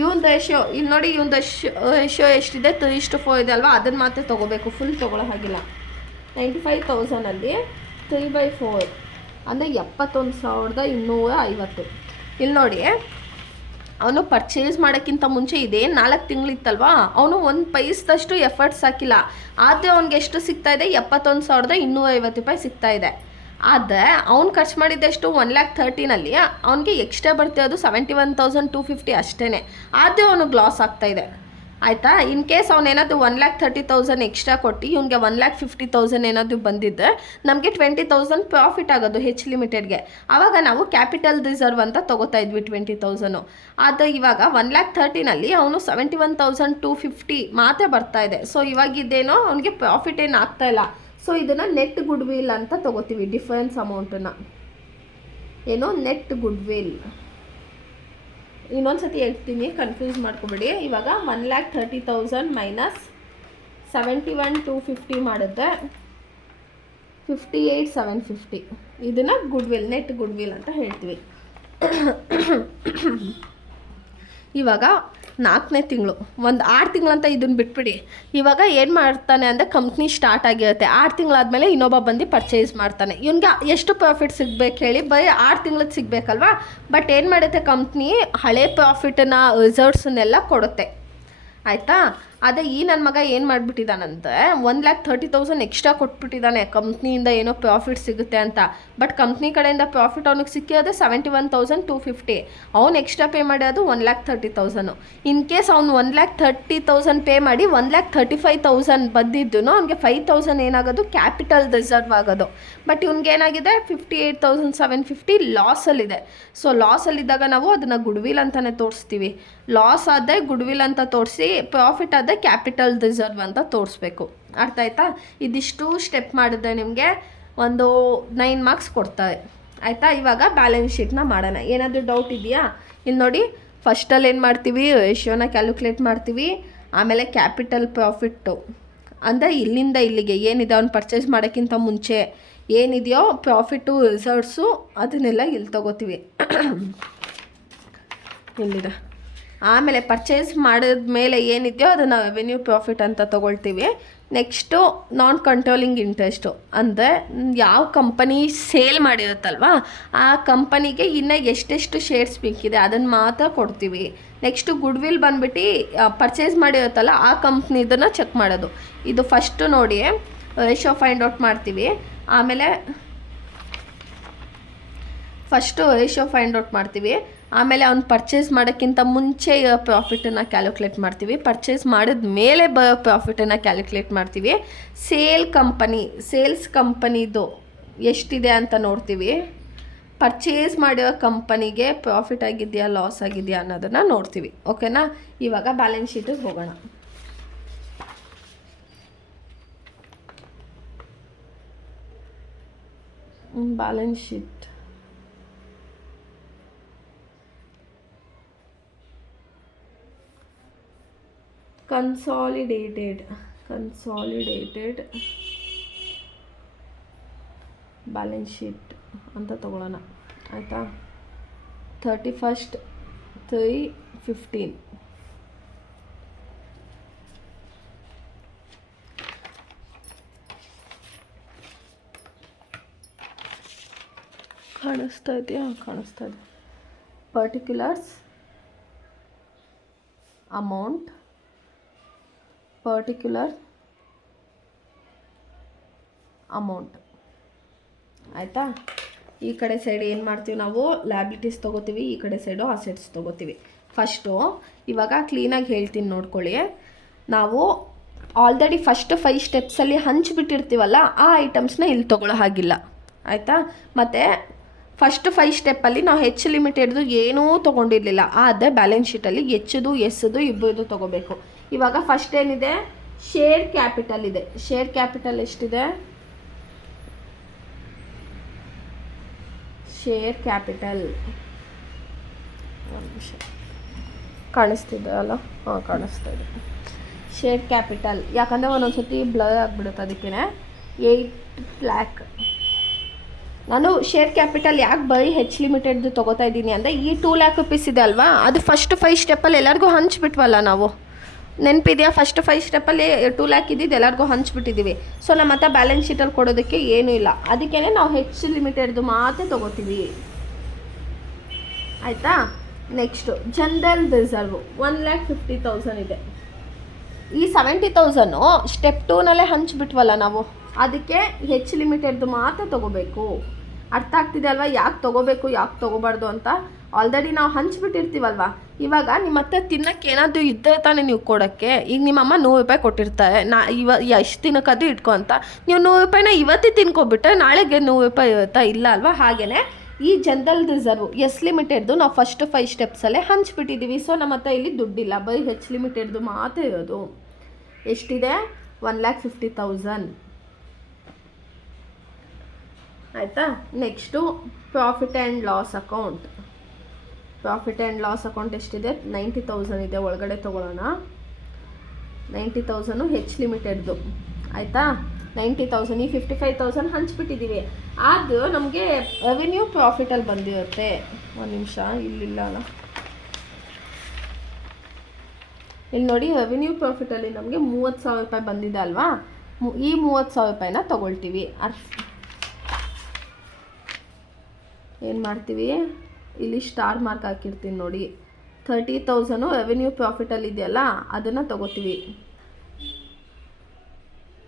ಇವನ್ ರೇಷಿಯೋ. ಇಲ್ಲಿ ನೋಡಿ, ಇವನ್ ರೇಷಿಯೋ ಎಷ್ಟಿದೆ, 3:4 ಇದೆ ಅಲ್ವಾ. ಅದನ್ನು ಮಾತ್ರ ತೊಗೋಬೇಕು, ಫುಲ್ ತೊಗೊಳ್ಳೋ ಹಾಗಿಲ್ಲ. 95,000ಅಲ್ಲಿ 3/4 ಅಂದರೆ 71,250. ಇಲ್ಲಿ ನೋಡಿ, ಅವನು ಪರ್ಚೇಸ್ ಮಾಡೋಕ್ಕಿಂತ ಮುಂಚೆ ಇದೇನು 4 ತಿಂಗಳಿತ್ತಲ್ವಾ, ಅವನು 1 ಪೈಸದಷ್ಟು ಎಫರ್ಟ್ಸ್ ಹಾಕಿಲ್ಲ. ಆದರೆ ಅವ್ನಿಗೆ ಎಷ್ಟು ಸಿಗ್ತಾಯಿದೆ, 71,250 ರೂಪಾಯಿ ಸಿಗ್ತಾಯಿದೆ. ಆದರೆ ಅವ್ನು ಖರ್ಚು ಮಾಡಿದ್ದೆಷ್ಟು, 1,30,000ನಲ್ಲಿ ಅವ್ನಿಗೆ ಎಕ್ಸ್ಟ್ರಾ ಬರ್ತಿರೋದು 71,250 ಅಷ್ಟೇ. ಆದರೆ ಅವನಿಗೆ ಲಾಸ್ ಆಗ್ತಾಯಿದೆ. ಆಯಿತಾ. ಇನ್ ಕೇಸ್ ಅವನೇನಾದರೂ 1,30,000 ಎಕ್ಸ್ಟ್ರಾ ಕೊಟ್ಟು ಇವನಿಗೆ 1,50,000 ಏನಾದರೂ ಬಂದಿದ್ದರೆ ನಮಗೆ 20,000 ಪ್ರಾಫಿಟ್ ಆಗೋದು ಹೆಚ್ ಲಿಮಿಟೆಡ್ಗೆ. ಆವಾಗ ನಾವು ಕ್ಯಾಪಿಟಲ್ ರಿಸರ್ವ್ ಅಂತ ತೊಗೋತಾ ಇದ್ವಿ 20,000. ಆದರೆ ಇವಾಗ 1,30,000ನಲ್ಲಿ ಅವನು 71,250 ಮಾತ್ರ ಬರ್ತಾ ಇದೆ. ಸೊ ಇವಾಗಿದ್ದೇನೋ ಅವನಿಗೆ ಪ್ರಾಫಿಟ್ ಏನು ಆಗ್ತಾಯಿಲ್ಲ. ಸೊ ಇದನ್ನು ನೆಟ್ ಗುಡ್ ವಿಲ್ ಅಂತ ತೊಗೋತೀವಿ. ಡಿಫರೆನ್ಸ್ ಅಮೌಂಟನ್ನು ಏನೋ ನೆಟ್ ಗುಡ್ ವಿಲ್. ಇನ್ನೊಂದು ಸತಿ ಹೇಳ್ತೀನಿ, ಕನ್ಫ್ಯೂಸ್ ಮಾಡ್ಕೊಬೇಡಿ. ಇವಾಗ 1,30,000 ಮೈನಸ್ 71,250 ಮಾಡಿದ್ರೆ 58,750. ಇದನ್ನು good will, net good will ಅಂತ ಹೇಳ್ತೀವಿ. ಇವಾಗ 4ನೇ ತಿಂಗಳು, ಒಂದು 6 ತಿಂಗಳಂತ ಇದನ್ನು ಬಿಟ್ಬಿಡಿ. ಇವಾಗ ಏನು ಮಾಡ್ತಾನೆ ಅಂದರೆ ಕಂಪ್ನಿ ಸ್ಟಾರ್ಟ್ ಆಗಿರುತ್ತೆ. 6 ತಿಂಗಳಾದಮೇಲೆ ಇನ್ನೊಬ್ಬ ಬಂದು ಪರ್ಚೇಸ್ ಮಾಡ್ತಾನೆ. ಇವನಿಗೆ ಎಷ್ಟು ಪ್ರಾಫಿಟ್ ಸಿಗ್ಬೇಕು ಹೇಳಿ, ಬರೀ 6 ತಿಂಗಳದ್ದು ಸಿಗಬೇಕಲ್ವಾ. ಬಟ್ ಏನು ಮಾಡುತ್ತೆ ಕಂಪ್ನಿ, ಹಳೆ ಪ್ರಾಫಿಟನ್ನ ರಿಸರ್ವ್ಸನ್ನೆಲ್ಲ ಕೊಡುತ್ತೆ. ಆಯಿತಾ. ಅದೇ ಈ ನನ್ನ ಮಗ ಏನು ಮಾಡಿಬಿಟ್ಟಿದ್ದಾನಂತೆ, 1,30,000 ಎಕ್ಸ್ಟ್ರಾ ಕೊಟ್ಬಿಟ್ಟಿದ್ದಾನೆ ಕಂಪ್ನಿಯಿಂದ ಏನೋ ಪ್ರಾಫಿಟ್ ಸಿಗುತ್ತೆ ಅಂತ. ಬಟ್ ಕಂಪ್ನಿ ಕಡೆಯಿಂದ ಪ್ರಾಫಿಟ್ ಅವ್ನಿಗೆ ಸಿಕ್ಕಿರೋದು 71,250. ಅವ್ನು ಎಕ್ಸ್ಟ್ರಾ ಪೇ ಮಾಡಿರೋದು 1,30,000. ಇನ್ ಕೇಸ್ ಅವ್ನು 1,30,000 ಪೇ ಮಾಡಿ 1,35,000 ಬಂದಿದ್ದು ಅವ್ನಿಗೆ 5,000 ಏನಾಗೋದು ಕ್ಯಾಪಿಟಲ್ ರಿಸರ್ವ್ ಆಗೋದು. ಬಟ್ ಇವ್ನಿಗೇನಾಗಿದೆ 58,750 ಲಾಸಲ್ಲಿದೆ. ಸೊ ಲಾಸಲ್ಲಿದ್ದಾಗ ನಾವು ಅದನ್ನು ಗುಡ್ ವಿಲ್ ಅಂತಲೇ ತೋರಿಸ್ತೀವಿ. ಲಾಸ್ ಆದರೆ ಗುಡ್ ವಿಲ್ ಅಂತ ತೋರಿಸಿ, ಪ್ರಾಫಿಟ್ ಆದರೆ ಕ್ಯಾಪಿಟಲ್ ರಿಸರ್ವ್ ಅಂತ ತೋರಿಸ್ಬೇಕು. ಅರ್ಥ ಆಯ್ತಾ. ಇದಿಷ್ಟು ಸ್ಟೆಪ್ ಮಾಡಿದ್ರೆ ನಿಮಗೆ ಒಂದು 9 ಮಾರ್ಕ್ಸ್ ಕೊಡ್ತಾರೆ. ಆಯಿತಾ. ಇವಾಗ ಬ್ಯಾಲೆನ್ಸ್ ಶೀಟ್ನ ಮಾಡೋಣ. ಏನಾದರೂ ಡೌಟ್ ಇದೆಯಾ? ಇಲ್ಲಿ ನೋಡಿ, ಫಸ್ಟಲ್ಲಿ ಏನು ಮಾಡ್ತೀವಿ, ರೇಷಿಯೋನ ಕ್ಯಾಲ್ಕುಲೇಟ್ ಮಾಡ್ತೀವಿ. ಆಮೇಲೆ ಕ್ಯಾಪಿಟಲ್ ಪ್ರಾಫಿಟ್ಟು ಅಂದರೆ ಇಲ್ಲಿಂದ ಇಲ್ಲಿಗೆ ಏನಿದೆ ಅವ್ನು ಪರ್ಚೇಸ್ ಮಾಡೋಕ್ಕಿಂತ ಮುಂಚೆ ಏನಿದೆಯೋ ಪ್ರಾಫಿಟ್ಟು ರಿಸರ್ವ್ಸು ಅದನ್ನೆಲ್ಲ ಇಲ್ಲಿ ತೊಗೋತೀವಿ. ಇಲ್ಲಿದೆ. ಆಮೇಲೆ ಪರ್ಚೇಸ್ ಮಾಡಿದ ಮೇಲೆ ಏನಿದೆಯೋ ಅದನ್ನು ರೆವೆನ್ಯೂ ಪ್ರಾಫಿಟ್ ಅಂತ ತೊಗೊಳ್ತೀವಿ. ನೆಕ್ಸ್ಟು ನಾನ್ ಕಂಟ್ರೋಲಿಂಗ್ ಇಂಟ್ರೆಸ್ಟು ಅಂದರೆ ಯಾವ ಕಂಪನಿ ಸೇಲ್ ಮಾಡಿರುತ್ತಲ್ವ ಆ ಕಂಪನಿಗೆ ಇನ್ನು ಎಷ್ಟೆಷ್ಟು ಶೇರ್ಸ್ ಬೇಕಿದೆ ಅದನ್ನು ಮಾತ್ರ ಕೊಡ್ತೀವಿ. ನೆಕ್ಸ್ಟು ಗುಡ್ ವಿಲ್ ಬಂದುಬಿಟ್ಟು ಪರ್ಚೇಸ್ ಮಾಡಿರುತ್ತಲ್ಲ ಆ ಕಂಪ್ನಿದನ್ನು ಚೆಕ್ ಮಾಡೋದು. ಇದು ಫಸ್ಟು ನೋಡಿ ರೇಷಿಯೋ ಫೈಂಡ್ ಔಟ್ ಮಾಡ್ತೀವಿ. ಆಮೇಲೆ ಫಸ್ಟು ರೇಷಿಯೋ ಫೈಂಡ್ ಔಟ್ ಮಾಡ್ತೀವಿ. ಆಮೇಲೆ ಅವ್ನು ಪರ್ಚೇಸ್ ಮಾಡೋಕ್ಕಿಂತ ಮುಂಚೆ ಪ್ರಾಫಿಟನ್ನು ಕ್ಯಾಲ್ಕುಲೇಟ್ ಮಾಡ್ತೀವಿ. ಪರ್ಚೇಸ್ ಮಾಡಿದ ಮೇಲೆ ಪ್ರಾಫಿಟನ್ನು ಕ್ಯಾಲ್ಕುಲೇಟ್ ಮಾಡ್ತೀವಿ. ಸೇಲ್ಸ್ ಕಂಪನಿದು ಎಷ್ಟಿದೆ ಅಂತ ನೋಡ್ತೀವಿ. ಪರ್ಚೇಸ್ ಮಾಡಿರೋ ಕಂಪನಿಗೆ ಪ್ರಾಫಿಟ್ ಆಗಿದೆಯಾ ಲಾಸ್ ಆಗಿದೆಯಾ ಅನ್ನೋದನ್ನು ನೋಡ್ತೀವಿ. ಓಕೆನಾ. ಇವಾಗ ಬ್ಯಾಲೆನ್ಸ್ ಶೀಟಿಗೆ ಹೋಗೋಣ. Balance sheet consolidated balance sheet ಅಂತ ತಗೊಳ್ಳೋಣ. ಆಯಿತಾ. 31/3/15 ಕಾಣಿಸ್ತಾ ಇದೆಯಾ? ಕಾಣಿಸ್ತಾ ಇದೆ. ಪರ್ಟಿಕ್ಯುಲರ್ಸ್ ಅಮೌಂಟ್, ಆಯಿತಾ. ಈ ಕಡೆ ಸೈಡ್ ಏನು ಮಾಡ್ತೀವಿ ನಾವು, ಲ್ಯಾಬಿಲಿಟೀಸ್ ತೊಗೋತೀವಿ. ಈ ಕಡೆ ಸೈಡು ಅಸೆಟ್ಸ್ ತೊಗೋತೀವಿ. ಫಸ್ಟು ಇವಾಗ ಕ್ಲೀನಾಗಿ ಹೇಳ್ತೀನಿ ನೋಡ್ಕೊಳ್ಳಿ. ನಾವು ಆಲ್ರೆಡಿ ಫಸ್ಟ್ 5 ಸ್ಟೆಪ್ಸಲ್ಲಿ ಹಂಚಿಬಿಟ್ಟಿರ್ತೀವಲ್ಲ ಆ ಐಟಮ್ಸ್ನ ಇಲ್ಲಿ ತೊಗೊಳ್ಳೋ ಹಾಗಿಲ್ಲ. ಆಯಿತಾ. ಮತ್ತು ಫಸ್ಟ್ 5 ಸ್ಟೆಪ್ಪಲ್ಲಿ ನಾವು ಹೆಚ್ಚು ಲಿಮಿಟೆಡ್ದು ಏನೂ ತೊಗೊಂಡಿರಲಿಲ್ಲ. ಅದೇ ಬ್ಯಾಲೆನ್ಸ್ ಶೀಟಲ್ಲಿ ಹೆಚ್ಚದು ಎಸ್ದು ಇಬ್ಬರದು ತೊಗೋಬೇಕು. ಇವಾಗ ಫಸ್ಟ್ ಏನಿದೆ, ಶೇರ್ ಕ್ಯಾಪಿಟಲ್ ಇದೆ. ಶೇರ್ ಕ್ಯಾಪಿಟಲ್ ಎಷ್ಟಿದೆ? ಶೇರ್ ಕ್ಯಾಪಿಟಲ್ ಕಾಣಿಸ್ತಿದೆ ಅಲ್ಲ? ಹಾಂ, ಕಾಣಿಸ್ತಾ ಇದೆ. ಶೇರ್ ಕ್ಯಾಪಿಟಲ್ ಯಾಕಂದರೆ ಒಂದೊಂದು ಸತಿ ಬ್ಲರ್ ಆಗಿಬಿಡುತ್ತೆ, ಅದಕ್ಕೇ 8 lakh. ನಾನು ಶೇರ್ ಕ್ಯಾಪಿಟಲ್ ಯಾಕೆ ಬರೀ ಹೆಚ್ ಲಿಮಿಟೆಡ್ದು ತೊಗೋತಾ ಇದ್ದೀನಿ ಅಂದರೆ ಈ 2 lakh rupees ಇದೆ ಅಲ್ವಾ, ಅದು ಫಸ್ಟ್ 5 ಸ್ಟೆಪ್ಪಲ್ಲಿ ಎಲ್ಲರಿಗೂ ಹಂಚ್ಬಿಟ್ವಲ್ಲ ನಾವು. ನೆನಪಿದೆಯಾ? ಫಸ್ಟ್ 5 ಸ್ಟೆಪ್ಪಲ್ಲಿ 2 lakh ಇದ್ದಿದ್ದು ಎಲ್ಲರಿಗೂ ಹಂಚ್ಬಿಟ್ಟಿದ್ದೀವಿ. ಸೊ ನಮ್ಮ ಹತ್ರ ಬ್ಯಾಲೆನ್ಸ್ ಶೀಟಲ್ಲಿ ಕೊಡೋದಕ್ಕೆ ಏನೂ ಇಲ್ಲ. ಅದಕ್ಕೇ ನಾವು ಹೆಚ್ ಲಿಮಿಟೆಡ್ದು ಮಾತ್ರ ತೊಗೋತೀವಿ. ಆಯಿತಾ. ನೆಕ್ಸ್ಟು ಜನರಲ್ ರಿಸರ್ವ್ 1,50,000 ಇದೆ. ಈ 70,000 ಸ್ಟೆಪ್ 2ನಲ್ಲೇ ಹಂಚ್ಬಿಟ್ವಲ್ಲ ನಾವು, ಅದಕ್ಕೆ ಹೆಚ್ ಲಿಮಿಟೆಡ್ದು ಮಾತ್ರ ತೊಗೋಬೇಕು. ಅರ್ಥ ಆಗ್ತಿದೆ ಅಲ್ವಾ ಯಾಕೆ ತೊಗೋಬೇಕು ಯಾಕೆ ತೊಗೋಬಾರ್ದು ಅಂತ? ಆಲ್ರೆಡಿ ನಾವು ಹಂಚ್ಬಿಟ್ಟಿರ್ತೀವಲ್ವ. ಇವಾಗ ನಿಮ್ಮ ಹತ್ರ ತಿನ್ನೋಕ್ಕೆ ಏನಾದರೂ ಇದ್ದರೆ ತಾನೇ ನೀವು ಕೊಡೋಕ್ಕೆ. ಈಗ ನಿಮ್ಮಮ್ಮ 100 ರೂಪಾಯಿ ಕೊಟ್ಟಿರ್ತಾರೆ, ಎಷ್ಟು ದಿನಕ್ಕಾದ್ರೂ ಇಟ್ಕೊ ಅಂತ. ನೀವು 100 ರೂಪಾಯಿನ ಇವತ್ತೇ ತಿನ್ಕೊಬಿಟ್ರೆ ನಾಳೆಗೆ 100 ರೂಪಾಯಿ ಇರುತ್ತಾ? ಇಲ್ಲ ಅಲ್ವಾ. ಹಾಗೆಯೇ ಈ ಜನರಲ್ ರಿಸರ್ವ್ ಎಸ್ ಲಿಮಿಟೆಡ್ದು ನಾವು ಫಸ್ಟ್ 5 ಸ್ಟೆಪ್ಸಲ್ಲೇ ಹಂಚ್ಬಿಟ್ಟಿದ್ದೀವಿ. ಸೊ ನಮ್ಮ ಹತ್ರ ಇಲ್ಲಿ ದುಡ್ಡಿಲ್ಲ, ಬರೀ ಹೆಚ್ ಲಿಮಿಟೆಡ್ದು ಮಾತ್ರ ಇರೋದು. ಎಷ್ಟಿದೆ? 1,50,000. ಆಯಿತಾ. Next profit and loss account. Profit and loss account ಎಷ್ಟಿದೆ? 90,000 ಇದೆ. ಒಳಗಡೆ ತೊಗೊಳ್ಳೋಣ. 90,000 ಹೆಚ್ ಲಿಮಿಟೆಡ್ದು. ಆಯಿತಾ. 90,000 ಈ 55,000 ಹಂಚ್ಬಿಟ್ಟಿದ್ದೀವಿ. ಅದು ನಮಗೆ ರೆವೆನ್ಯೂ ಪ್ರಾಫಿಟಲ್ಲಿ ಬಂದಿರುತ್ತೆ. ಒಂದು ನಿಮಿಷ, ಇಲ್ಲಿಲ್ಲ ಅಲ್ಲ, ಇಲ್ಲಿ ನೋಡಿ. ರೆವೆನ್ಯೂ ಪ್ರಾಫಿಟಲ್ಲಿ ನಮಗೆ 30,000 ರೂಪಾಯಿ ಬಂದಿದೆ ಅಲ್ವಾ. ಈ 30,000 ರೂಪಾಯಿನ ತೊಗೊಳ್ತೀವಿ. ಏನು ಮಾಡ್ತೀವಿ, ಇಲ್ಲಿ ಸ್ಟಾರ್ ಮಾರ್ಕ್ ಹಾಕಿರ್ತೀನಿ ನೋಡಿ. 30,000 ರೆವೆನ್ಯೂ ಪ್ರಾಫಿಟಲ್ಲಿ ಇದೆಯಲ್ಲ ಅದನ್ನು ತೊಗೋತೀವಿ.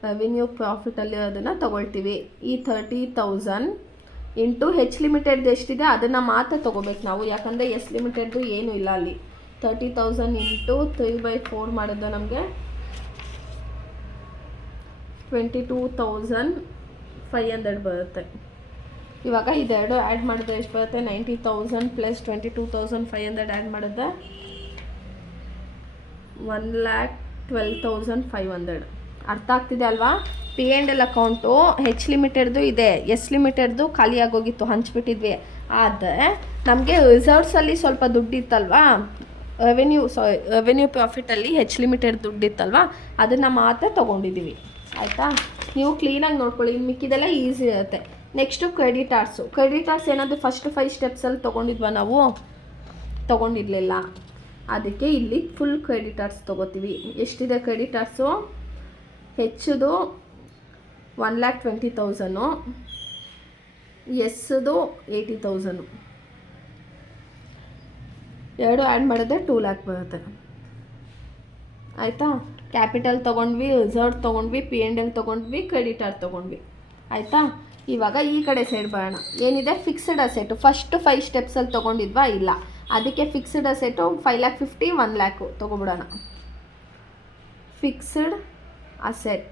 ರೆವೆನ್ಯೂ ಪ್ರಾಫಿಟಲ್ಲಿ ಅದನ್ನು ತೊಗೊಳ್ತೀವಿ. ಈ 30,000 ಇಂಟು ಹೆಚ್ ಲಿಮಿಟೆಡ್ದು ಎಷ್ಟಿದೆ ಅದನ್ನು ಮಾತ್ರ ತೊಗೋಬೇಕು ನಾವು, ಯಾಕಂದರೆ ಎಸ್ ಲಿಮಿಟೆಡ್ದು ಏನೂ ಇಲ್ಲ ಅಲ್ಲಿ. 30,000 ಇಂಟು 3/4 ಮಾಡಿದ್ರೆ ನಮಗೆ 22,500 ಬರುತ್ತೆ. ಇವಾಗ ಇದೆರಡು ಆ್ಯಡ್ ಮಾಡಿದ್ರೆ ಎಷ್ಟು ಬರುತ್ತೆ? 90,000 ಪ್ಲಸ್ 22,500 ಆ್ಯಡ್ ಮಾಡಿದ್ರೆ 1,12,500 ಅರ್ಥ ಆಗ್ತಿದೆ ಅಲ್ವಾ? P&L ಅಕೌಂಟು H ಲಿಮಿಟೆಡ್ದು ಇದೆ, S ಲಿಮಿಟೆಡ್ದು ಖಾಲಿ ಆಗೋಗಿತ್ತು, ಹಂಚ್ಬಿಟ್ಟಿದ್ವಿ. ಆದರೆ ನಮಗೆ ರಿಸರ್ವ್ಸಲ್ಲಿ ಸ್ವಲ್ಪ ದುಡ್ಡಿತ್ತಲ್ವಾ, ರೆವೆನ್ಯೂ ಪ್ರಾಫಿಟಲ್ಲಿ H ಲಿಮಿಟೆಡ್ ದುಡ್ಡಿತ್ತಲ್ವಾ, ಅದನ್ನು ಮಾತ್ರ ತೊಗೊಂಡಿದ್ದೀವಿ. ಆಯಿತಾ? ನೀವು ಕ್ಲೀನಾಗಿ ನೋಡ್ಕೊಳ್ಳಿ, ಇನ್ನು ಮಿಕ್ಕಿದೆಲ್ಲ ಈಸಿ ಇರುತ್ತೆ. ನೆಕ್ಸ್ಟು ಕ್ರೆಡಿಟಾರ್ಸ್ ಏನಾದರೂ ಫಸ್ಟ್ 5 ಸ್ಟೆಪ್ಸಲ್ಲಿ ತೊಗೊಂಡಿದ್ವಾ ನಾವು? ತೊಗೊಂಡಿರಲಿಲ್ಲ. ಅದಕ್ಕೆ ಇಲ್ಲಿ ಫುಲ್ ಕ್ರೆಡಿಟಾರ್ಸ್ ತೊಗೋತೀವಿ. ಎಷ್ಟಿದೆ ಕ್ರೆಡಿಟಾರ್ಸು? ಹೆಚ್ಚದು 1,20,000, ಎಸ್ದು 80,000, ಎರಡು ಆ್ಯಡ್ ಮಾಡಿದ್ರೆ 2 lakh ಬರುತ್ತೆ. ಆಯಿತಾ? ಕ್ಯಾಪಿಟಲ್ ತೊಗೊಂಡ್ವಿ, ರಿಸರ್ವ್ ತೊಗೊಂಡ್ವಿ, P&L ತೊಗೊಂಡ್ವಿ, ಕ್ರೆಡಿಟಾರ್ ತೊಗೊಂಡ್ವಿ. ಆಯಿತಾ? ಇವಾಗ ಈ ಕಡೆ ಸೈಡ್ ಬರೋಣ. ಏನಿದೆ? ಫಿಕ್ಸ್ಡ್ ಅಸೆಟು ಫಸ್ಟ್ 5 ಸ್ಟೆಪ್ಸಲ್ಲಿ ತೊಗೊಂಡಿದ್ವಾ? ಇಲ್ಲ. ಅದಕ್ಕೆ ಫಿಕ್ಸ್ಡ್ ಅಸೆಟು 5,50,000 1 lakh ತೊಗೊಬಿಡೋಣ. ಫಿಕ್ಸ್ಡ್ ಅಸೆಟ್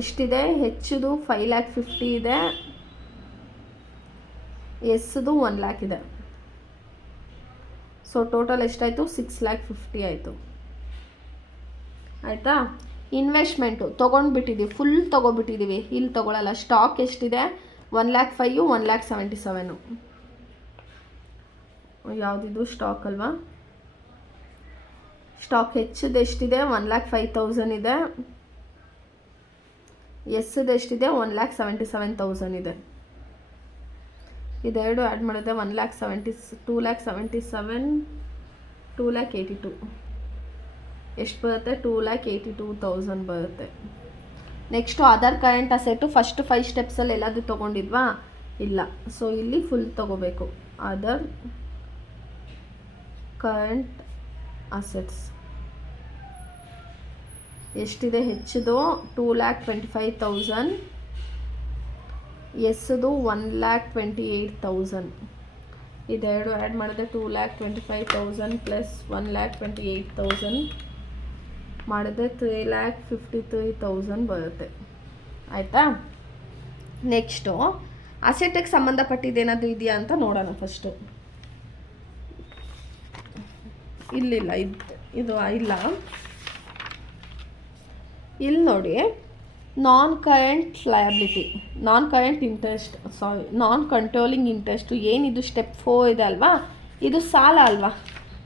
ಎಷ್ಟಿದೆ? ಹೆಚ್ಚದು 5,50,000 ಇದೆ, ಎಸ್ದು 1 lakh ಇದೆ. ಸೊ ಟೋಟಲ್ ಎಷ್ಟಾಯಿತು? 6,50,000 ಆಯಿತು. ಆಯಿತಾ? ಇನ್ವೆಸ್ಟ್ಮೆಂಟು ತೊಗೊಂಡ್ಬಿಟ್ಟಿದ್ದೀವಿ, ಫುಲ್ ತೊಗೊಬಿಟ್ಟಿದ್ದೀವಿ. ಇಲ್ಲಿ ತೊಗೊಳ್ಳಲ್ಲ. ಸ್ಟಾಕ್ ಎಷ್ಟಿದೆ? 1,05,000 1,77,000. ಯಾವುದಿದು? ಸ್ಟಾಕ್ ಅಲ್ವಾ? ಸ್ಟಾಕ್ ಹೆಚ್ಚದು ಎಷ್ಟಿದೆ? 1,05,000 ಇದೆ, ಎಸ್ದು ಎಷ್ಟಿದೆ? 1,77,000 ಇದೆ. ಇದೆರಡು ಆ್ಯಡ್ ಮಾಡಿದ್ರೆ 2,77,000 2,82,000 ಎಷ್ಟು ಬರುತ್ತೆ? 2,82,000 ಬರುತ್ತೆ. ನೆಕ್ಸ್ಟು ಅದರ್ ಕರೆಂಟ್ ಅಸೆಟು ಫಸ್ಟ್ 5 ಸ್ಟೆಪ್ಸಲ್ಲಿ ಎಲ್ಲಾದರೂ ತೊಗೊಂಡಿದ್ವಾ? ಇಲ್ಲ. ಸೊ ಇಲ್ಲಿ ಫುಲ್ ತೊಗೋಬೇಕು. ಅದರ್ ಕರೆಂಟ್ ಅಸೆಟ್ಸ್ ಎಷ್ಟಿದೆ? ಹೆಚ್ಚದು 2,25,000, ಎಸ್ದು 1,28,000. ಇದೆರಡು ಆ್ಯಡ್ ಮಾಡಿದ್ರೆ 2,25,000 ಪ್ಲಸ್ 1,28,000 ಮಾಡಿದ್ರೆ 3,53,000 ಬರುತ್ತೆ. ಆಯಿತಾ? ನೆಕ್ಸ್ಟು ಅಸೆಟಿಗೆ ಸಂಬಂಧಪಟ್ಟಿದ್ದೇನಾದರೂ ಇದೆಯಾ ಅಂತ ನೋಡೋಣ. ಫಸ್ಟು ಇಲ್ಲಿಲ್ಲ, ಇದು ಇಲ್ಲ. ಇಲ್ಲಿ ನೋಡಿ, non current liability, non current interest, non controlling interest ಏನಿದು ಸ್ಟೆಪ್ 4 ಇದೆ ಅಲ್ವಾ, ಇದು ಸಾಲ ಅಲ್ವಾ,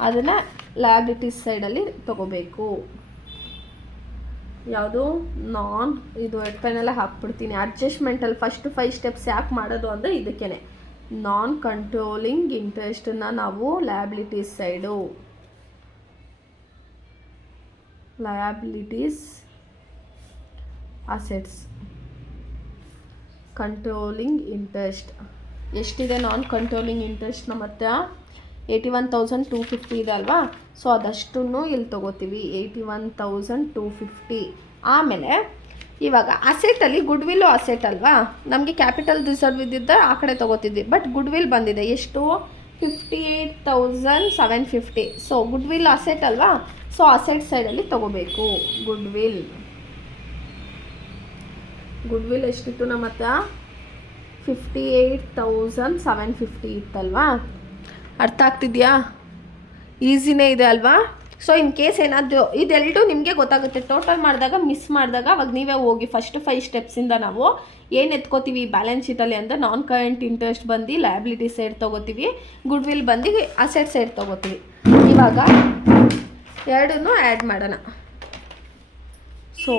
ಅದನ್ನು ಲಯಬಿಲಿಟೀಸ್ ಸೈಡಲ್ಲಿ ತೊಗೋಬೇಕು. ಯಾವುದು? ಇದು ಪೆನ್ನೆಲ್ಲ ಹಾಕ್ಬಿಡ್ತೀನಿ. ಅಡ್ಜಸ್ಟ್ಮೆಂಟಲ್ಲಿ ಫಸ್ಟ್ 5 ಸ್ಟೆಪ್ಸ್ ಯಾಕೆ ಮಾಡೋದು ಅಂದರೆ ಇದಕ್ಕೇ. ನಾನ್ ಕಂಟ್ರೋಲಿಂಗ್ ಇಂಟ್ರೆಸ್ಟನ್ನು ನಾವು liabilities side, liabilities assets, controlling interest ಎಷ್ಟಿದೆ? ನಾನ್ ಕಂಟ್ರೋಲಿಂಗ್ ಇಂಟ್ರೆಸ್ಟ್ ನಮ್ಮ ಹತ್ರ 81,250 ಇದೆ ಅಲ್ವಾ. ಸೊ ಅದಷ್ಟನ್ನು ಇಲ್ಲಿ ತೊಗೋತೀವಿ, 81,250. ಆಮೇಲೆ ಇವಾಗ ಅಸೆಟಲ್ಲಿ ಗುಡ್ ವಿಲ್ಲು ಅಸೆಟ್ ಅಲ್ವಾ, ನಮಗೆ ಕ್ಯಾಪಿಟಲ್ ರಿಸರ್ವ್ ಇದ್ದಿದ್ದ ಆ ಕಡೆ ತೊಗೋತಿದ್ವಿ. ಬಟ್ ಗುಡ್ ವಿಲ್ ಬಂದಿದೆ ಎಷ್ಟು? 58,750. ಸೊ ಗುಡ್ ವಿಲ್ ಅಸೆಟ್ ಅಲ್ವಾ, ಸೊ ಅಸೆಟ್ ಸೈಡಲ್ಲಿ ತೊಗೋಬೇಕು. ಗುಡ್ ವಿಲ್ ಎಷ್ಟಿತ್ತು ನಮ್ಮ ಹತ್ರ? 58,750 ಇತ್ತಲ್ವಾ. ಅರ್ಥ ಆಗ್ತಿದೆಯಾ? ಈಸಿನೇ ಇದೆ ಅಲ್ವಾ. ಸೊ ಇನ್ ಕೇಸ್ ಏನಾದರೂ ಇದೆರಡು ನಿಮಗೆ ಗೊತ್ತಾಗುತ್ತೆ. ಟೋಟಲ್ ಮಾಡಿದಾಗ ಮಿಸ್ ಮಾಡಿದಾಗ ಅವಾಗ ನೀವೇ ಹೋಗಿ ಫಸ್ಟ್ 5 ಸ್ಟೆಪ್ಸಿಂದ ನಾವು ಏನು ಎತ್ಕೋತೀವಿ ಬ್ಯಾಲೆನ್ಸ್ ಶೀಟಲ್ಲಿ ಅಂದರೆ ನಾನ್ ಕರೆಂಟ್ ಇಂಟ್ರೆಸ್ಟ್ ಬಂದು ಲಯಬಿಲಿಟಿ ಸೈಡ್ ತೊಗೋತೀವಿ, ಗುಡ್ ವಿಲ್ ಬಂದು ಅಸೆಟ್ ಸೈಡ್ ತೊಗೋತೀವಿ. ಇವಾಗ ಎರಡನ್ನೂ ಆ್ಯಡ್ ಮಾಡೋಣ. ಸೊ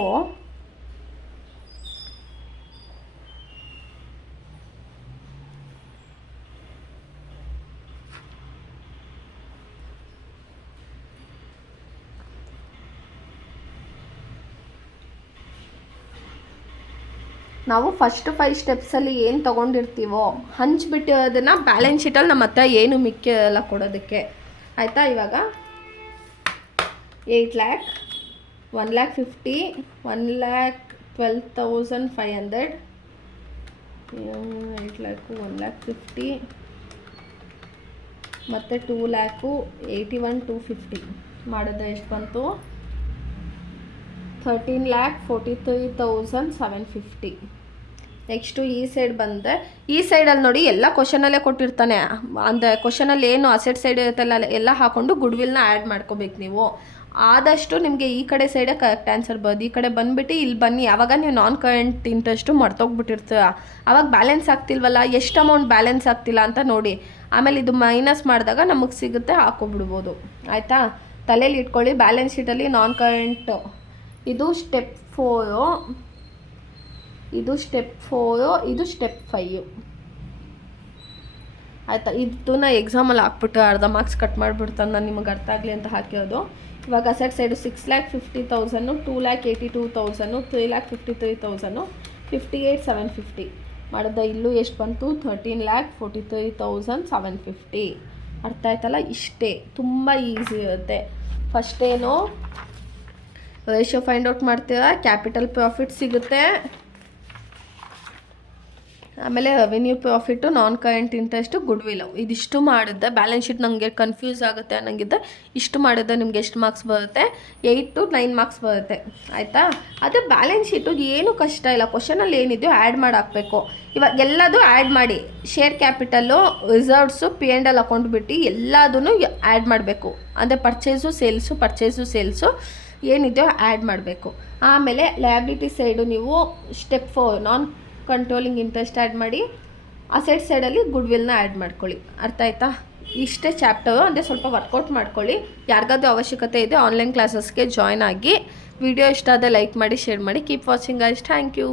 ನಾವು ಫಸ್ಟ್ 5 ಸ್ಟೆಪ್ಸಲ್ಲಿ ಏನು ತೊಗೊಂಡಿರ್ತೀವೋ ಹಂಚ್ಬಿಟ್ಟು ಅದನ್ನು ಬ್ಯಾಲೆನ್ಸ್ ಶೀಟಲ್ಲಿ ನಮ್ಮ ಹತ್ರ ಏನು ಮಿಕ್ಕಿಲ್ಲ ಕೊಡೋದಕ್ಕೆ. ಆಯಿತಾ? ಇವಾಗ 8 lakh, 1,50,000, 1,12,500, 8 lakh, 1,50,000 ಮತ್ತು 2 lakh, 81,250 ಮಾಡಿದ್ರೆ ಎಷ್ಟು ಬಂತು? 13,43,750. ನೆಕ್ಸ್ಟು ಈ ಸೈಡ್ ಬಂದರೆ ಈ ಸೈಡಲ್ಲಿ ನೋಡಿ ಎಲ್ಲ ಕ್ವಶನಲ್ಲೇ ಕೊಟ್ಟಿರ್ತಾನೆ. ಅಂದರೆ ಕ್ವಶನಲ್ಲಿ ಏನು ಅಸೆಟ್ ಸೈಡ್ ಇರುತ್ತಲ್ಲ ಎಲ್ಲ ಹಾಕ್ಕೊಂಡು ಗುಡ್ ವಿಲ್ನ ಆ್ಯಡ್ ಮಾಡ್ಕೋಬೇಕು ನೀವು. ಆದಷ್ಟು ನಿಮಗೆ ಈ ಕಡೆ ಸೈಡೇ ಕರೆಕ್ಟ್ ಆನ್ಸರ್ ಬರೋದು. ಈ ಕಡೆ ಬಂದುಬಿಟ್ಟು ಇಲ್ಲಿ ಬನ್ನಿ, ಆವಾಗ ನೀವು ನಾನ್ ಕರೆಂಟ್ ಇಂಟ್ರೆಸ್ಟು ಮರ್ತೋಗ್ಬಿಟ್ಟಿರ್ತೀರ. ಆವಾಗ ಬ್ಯಾಲೆನ್ಸ್ ಆಗ್ತಿಲ್ವಲ್ಲ, ಎಷ್ಟು ಅಮೌಂಟ್ ಬ್ಯಾಲೆನ್ಸ್ ಆಗ್ತಿಲ್ಲ ಅಂತ ನೋಡಿ. ಆಮೇಲೆ ಇದು ಮೈನಸ್ ಮಾಡಿದಾಗ ನಮಗೆ ಸಿಗುತ್ತೆ, ಹಾಕೋಬಿಡ್ಬೋದು. ಆಯಿತಾ, ತಲೆಯಲ್ಲಿ ಇಟ್ಕೊಳ್ಳಿ. ಬ್ಯಾಲೆನ್ಸ್ ಶೀಟಲ್ಲಿ ನಾನ್ ಕರೆಂಟು ಇದು ಸ್ಟೆಪ್ 4, ಇದು ಸ್ಟೆಪ್ 4, ಇದು ಸ್ಟೆಪ್ 5. ಆಯಿತಾ, ಇದನ್ನ ಎಕ್ಸಾಮಲ್ಲಿ ಹಾಕ್ಬಿಟ್ಟು ಅರ್ಧ ಮಾರ್ಕ್ಸ್ ಕಟ್ ಮಾಡಿಬಿಡ್ತಾನೆ, ನಾನು ನಿಮಗೆ ಅರ್ಥ ಆಗಲಿ ಅಂತ ಹಾಕಿರೋದು. ಇವಾಗ ಅಸೆಟ್ ಸೈಡು 6,50,000, 2,82,000, 3,53,000, 58,750 ಮಾಡಿದ. ಇಲ್ಲೂ ಎಷ್ಟು ಬಂತು? 13,43,750. ಅರ್ಥ ಆಯ್ತಲ್ಲ? ಇಷ್ಟೇ, ತುಂಬ ಈಸಿ ಇರುತ್ತೆ. ಫಸ್ಟೇನು ರೇಷಿಯೋ ಫೈಂಡ್ ಔಟ್ ಮಾಡ್ತೀರಾ, ಕ್ಯಾಪಿಟಲ್ ಪ್ರಾಫಿಟ್ ಸಿಗುತ್ತೆ, ಆಮೇಲೆ revenue profit, non current interest, good will. ಇದಿಷ್ಟು ಮಾಡಿದ್ದೆ. ಬ್ಯಾಲೆನ್ಸ್ ಶೀಟ್ ನನಗೆ ಕನ್ಫ್ಯೂಸ್ ಆಗುತ್ತೆ ಅನ್ನಂಗಿದ್ದೆ, ಇಷ್ಟು ಮಾಡಿದ್ದೆ. ನಿಮ್ಗೆ ಎಷ್ಟು ಮಾರ್ಕ್ಸ್ ಬರುತ್ತೆ? 8 to 9 ಮಾರ್ಕ್ಸ್ ಬರುತ್ತೆ. ಆಯಿತಾ, ಅದೇ ಬ್ಯಾಲೆನ್ಸ್ ಶೀಟು ಏನು ಕಷ್ಟ ಇಲ್ಲ. ಕ್ವಶನಲ್ಲಿ ಏನಿದೆಯೋ ಆ್ಯಡ್ ಮಾಡಿ ಹಾಕಬೇಕು. ಇವಾಗ ಎಲ್ಲದೂ ಆ್ಯಡ್ ಮಾಡಿ, share capital, reserves, P&L account ಬಿಟ್ಟು ಎಲ್ಲದೂ ಆ್ಯಡ್ ಮಾಡಬೇಕು. ಅಂದರೆ ಪರ್ಚೇಸು ಸೇಲ್ಸು ಏನಿದೆಯೋ ಆ್ಯಡ್ ಮಾಡಬೇಕು. ಆಮೇಲೆ ಲಯಬಿಲಿಟಿ ಸೈಡು ನೀವು ಸ್ಟೆಪ್ 4 ನಾನ್ ಕಂಟ್ರೋಲಿಂಗ್ ಇಂಟ್ರೆಸ್ಟ್ ಆ್ಯಡ್ ಮಾಡಿ, ಅಸೆಟ್ ಸೈಡಲ್ಲಿ ಗುಡ್ ವಿಲ್ನ ಆ್ಯಡ್ ಮಾಡ್ಕೊಳ್ಳಿ. ಅರ್ಥ ಆಯ್ತಾ? ಇಷ್ಟೇ ಚಾಪ್ಟರು. ಅಂದರೆ ಸ್ವಲ್ಪ ವರ್ಕೌಟ್ ಮಾಡ್ಕೊಳ್ಳಿ. ಯಾರಿಗಾದ್ರೂ ಅವಶ್ಯಕತೆ ಇದೆ ಆನ್ಲೈನ್ ಕ್ಲಾಸಸ್ಗೆ ಜಾಯ್ನ್ ಆಗಿ. ವಿಡಿಯೋ ಇಷ್ಟ ಆದರೆ ಲೈಕ್ ಮಾಡಿ, ಶೇರ್ ಮಾಡಿ. Keep watching guys. Thank you.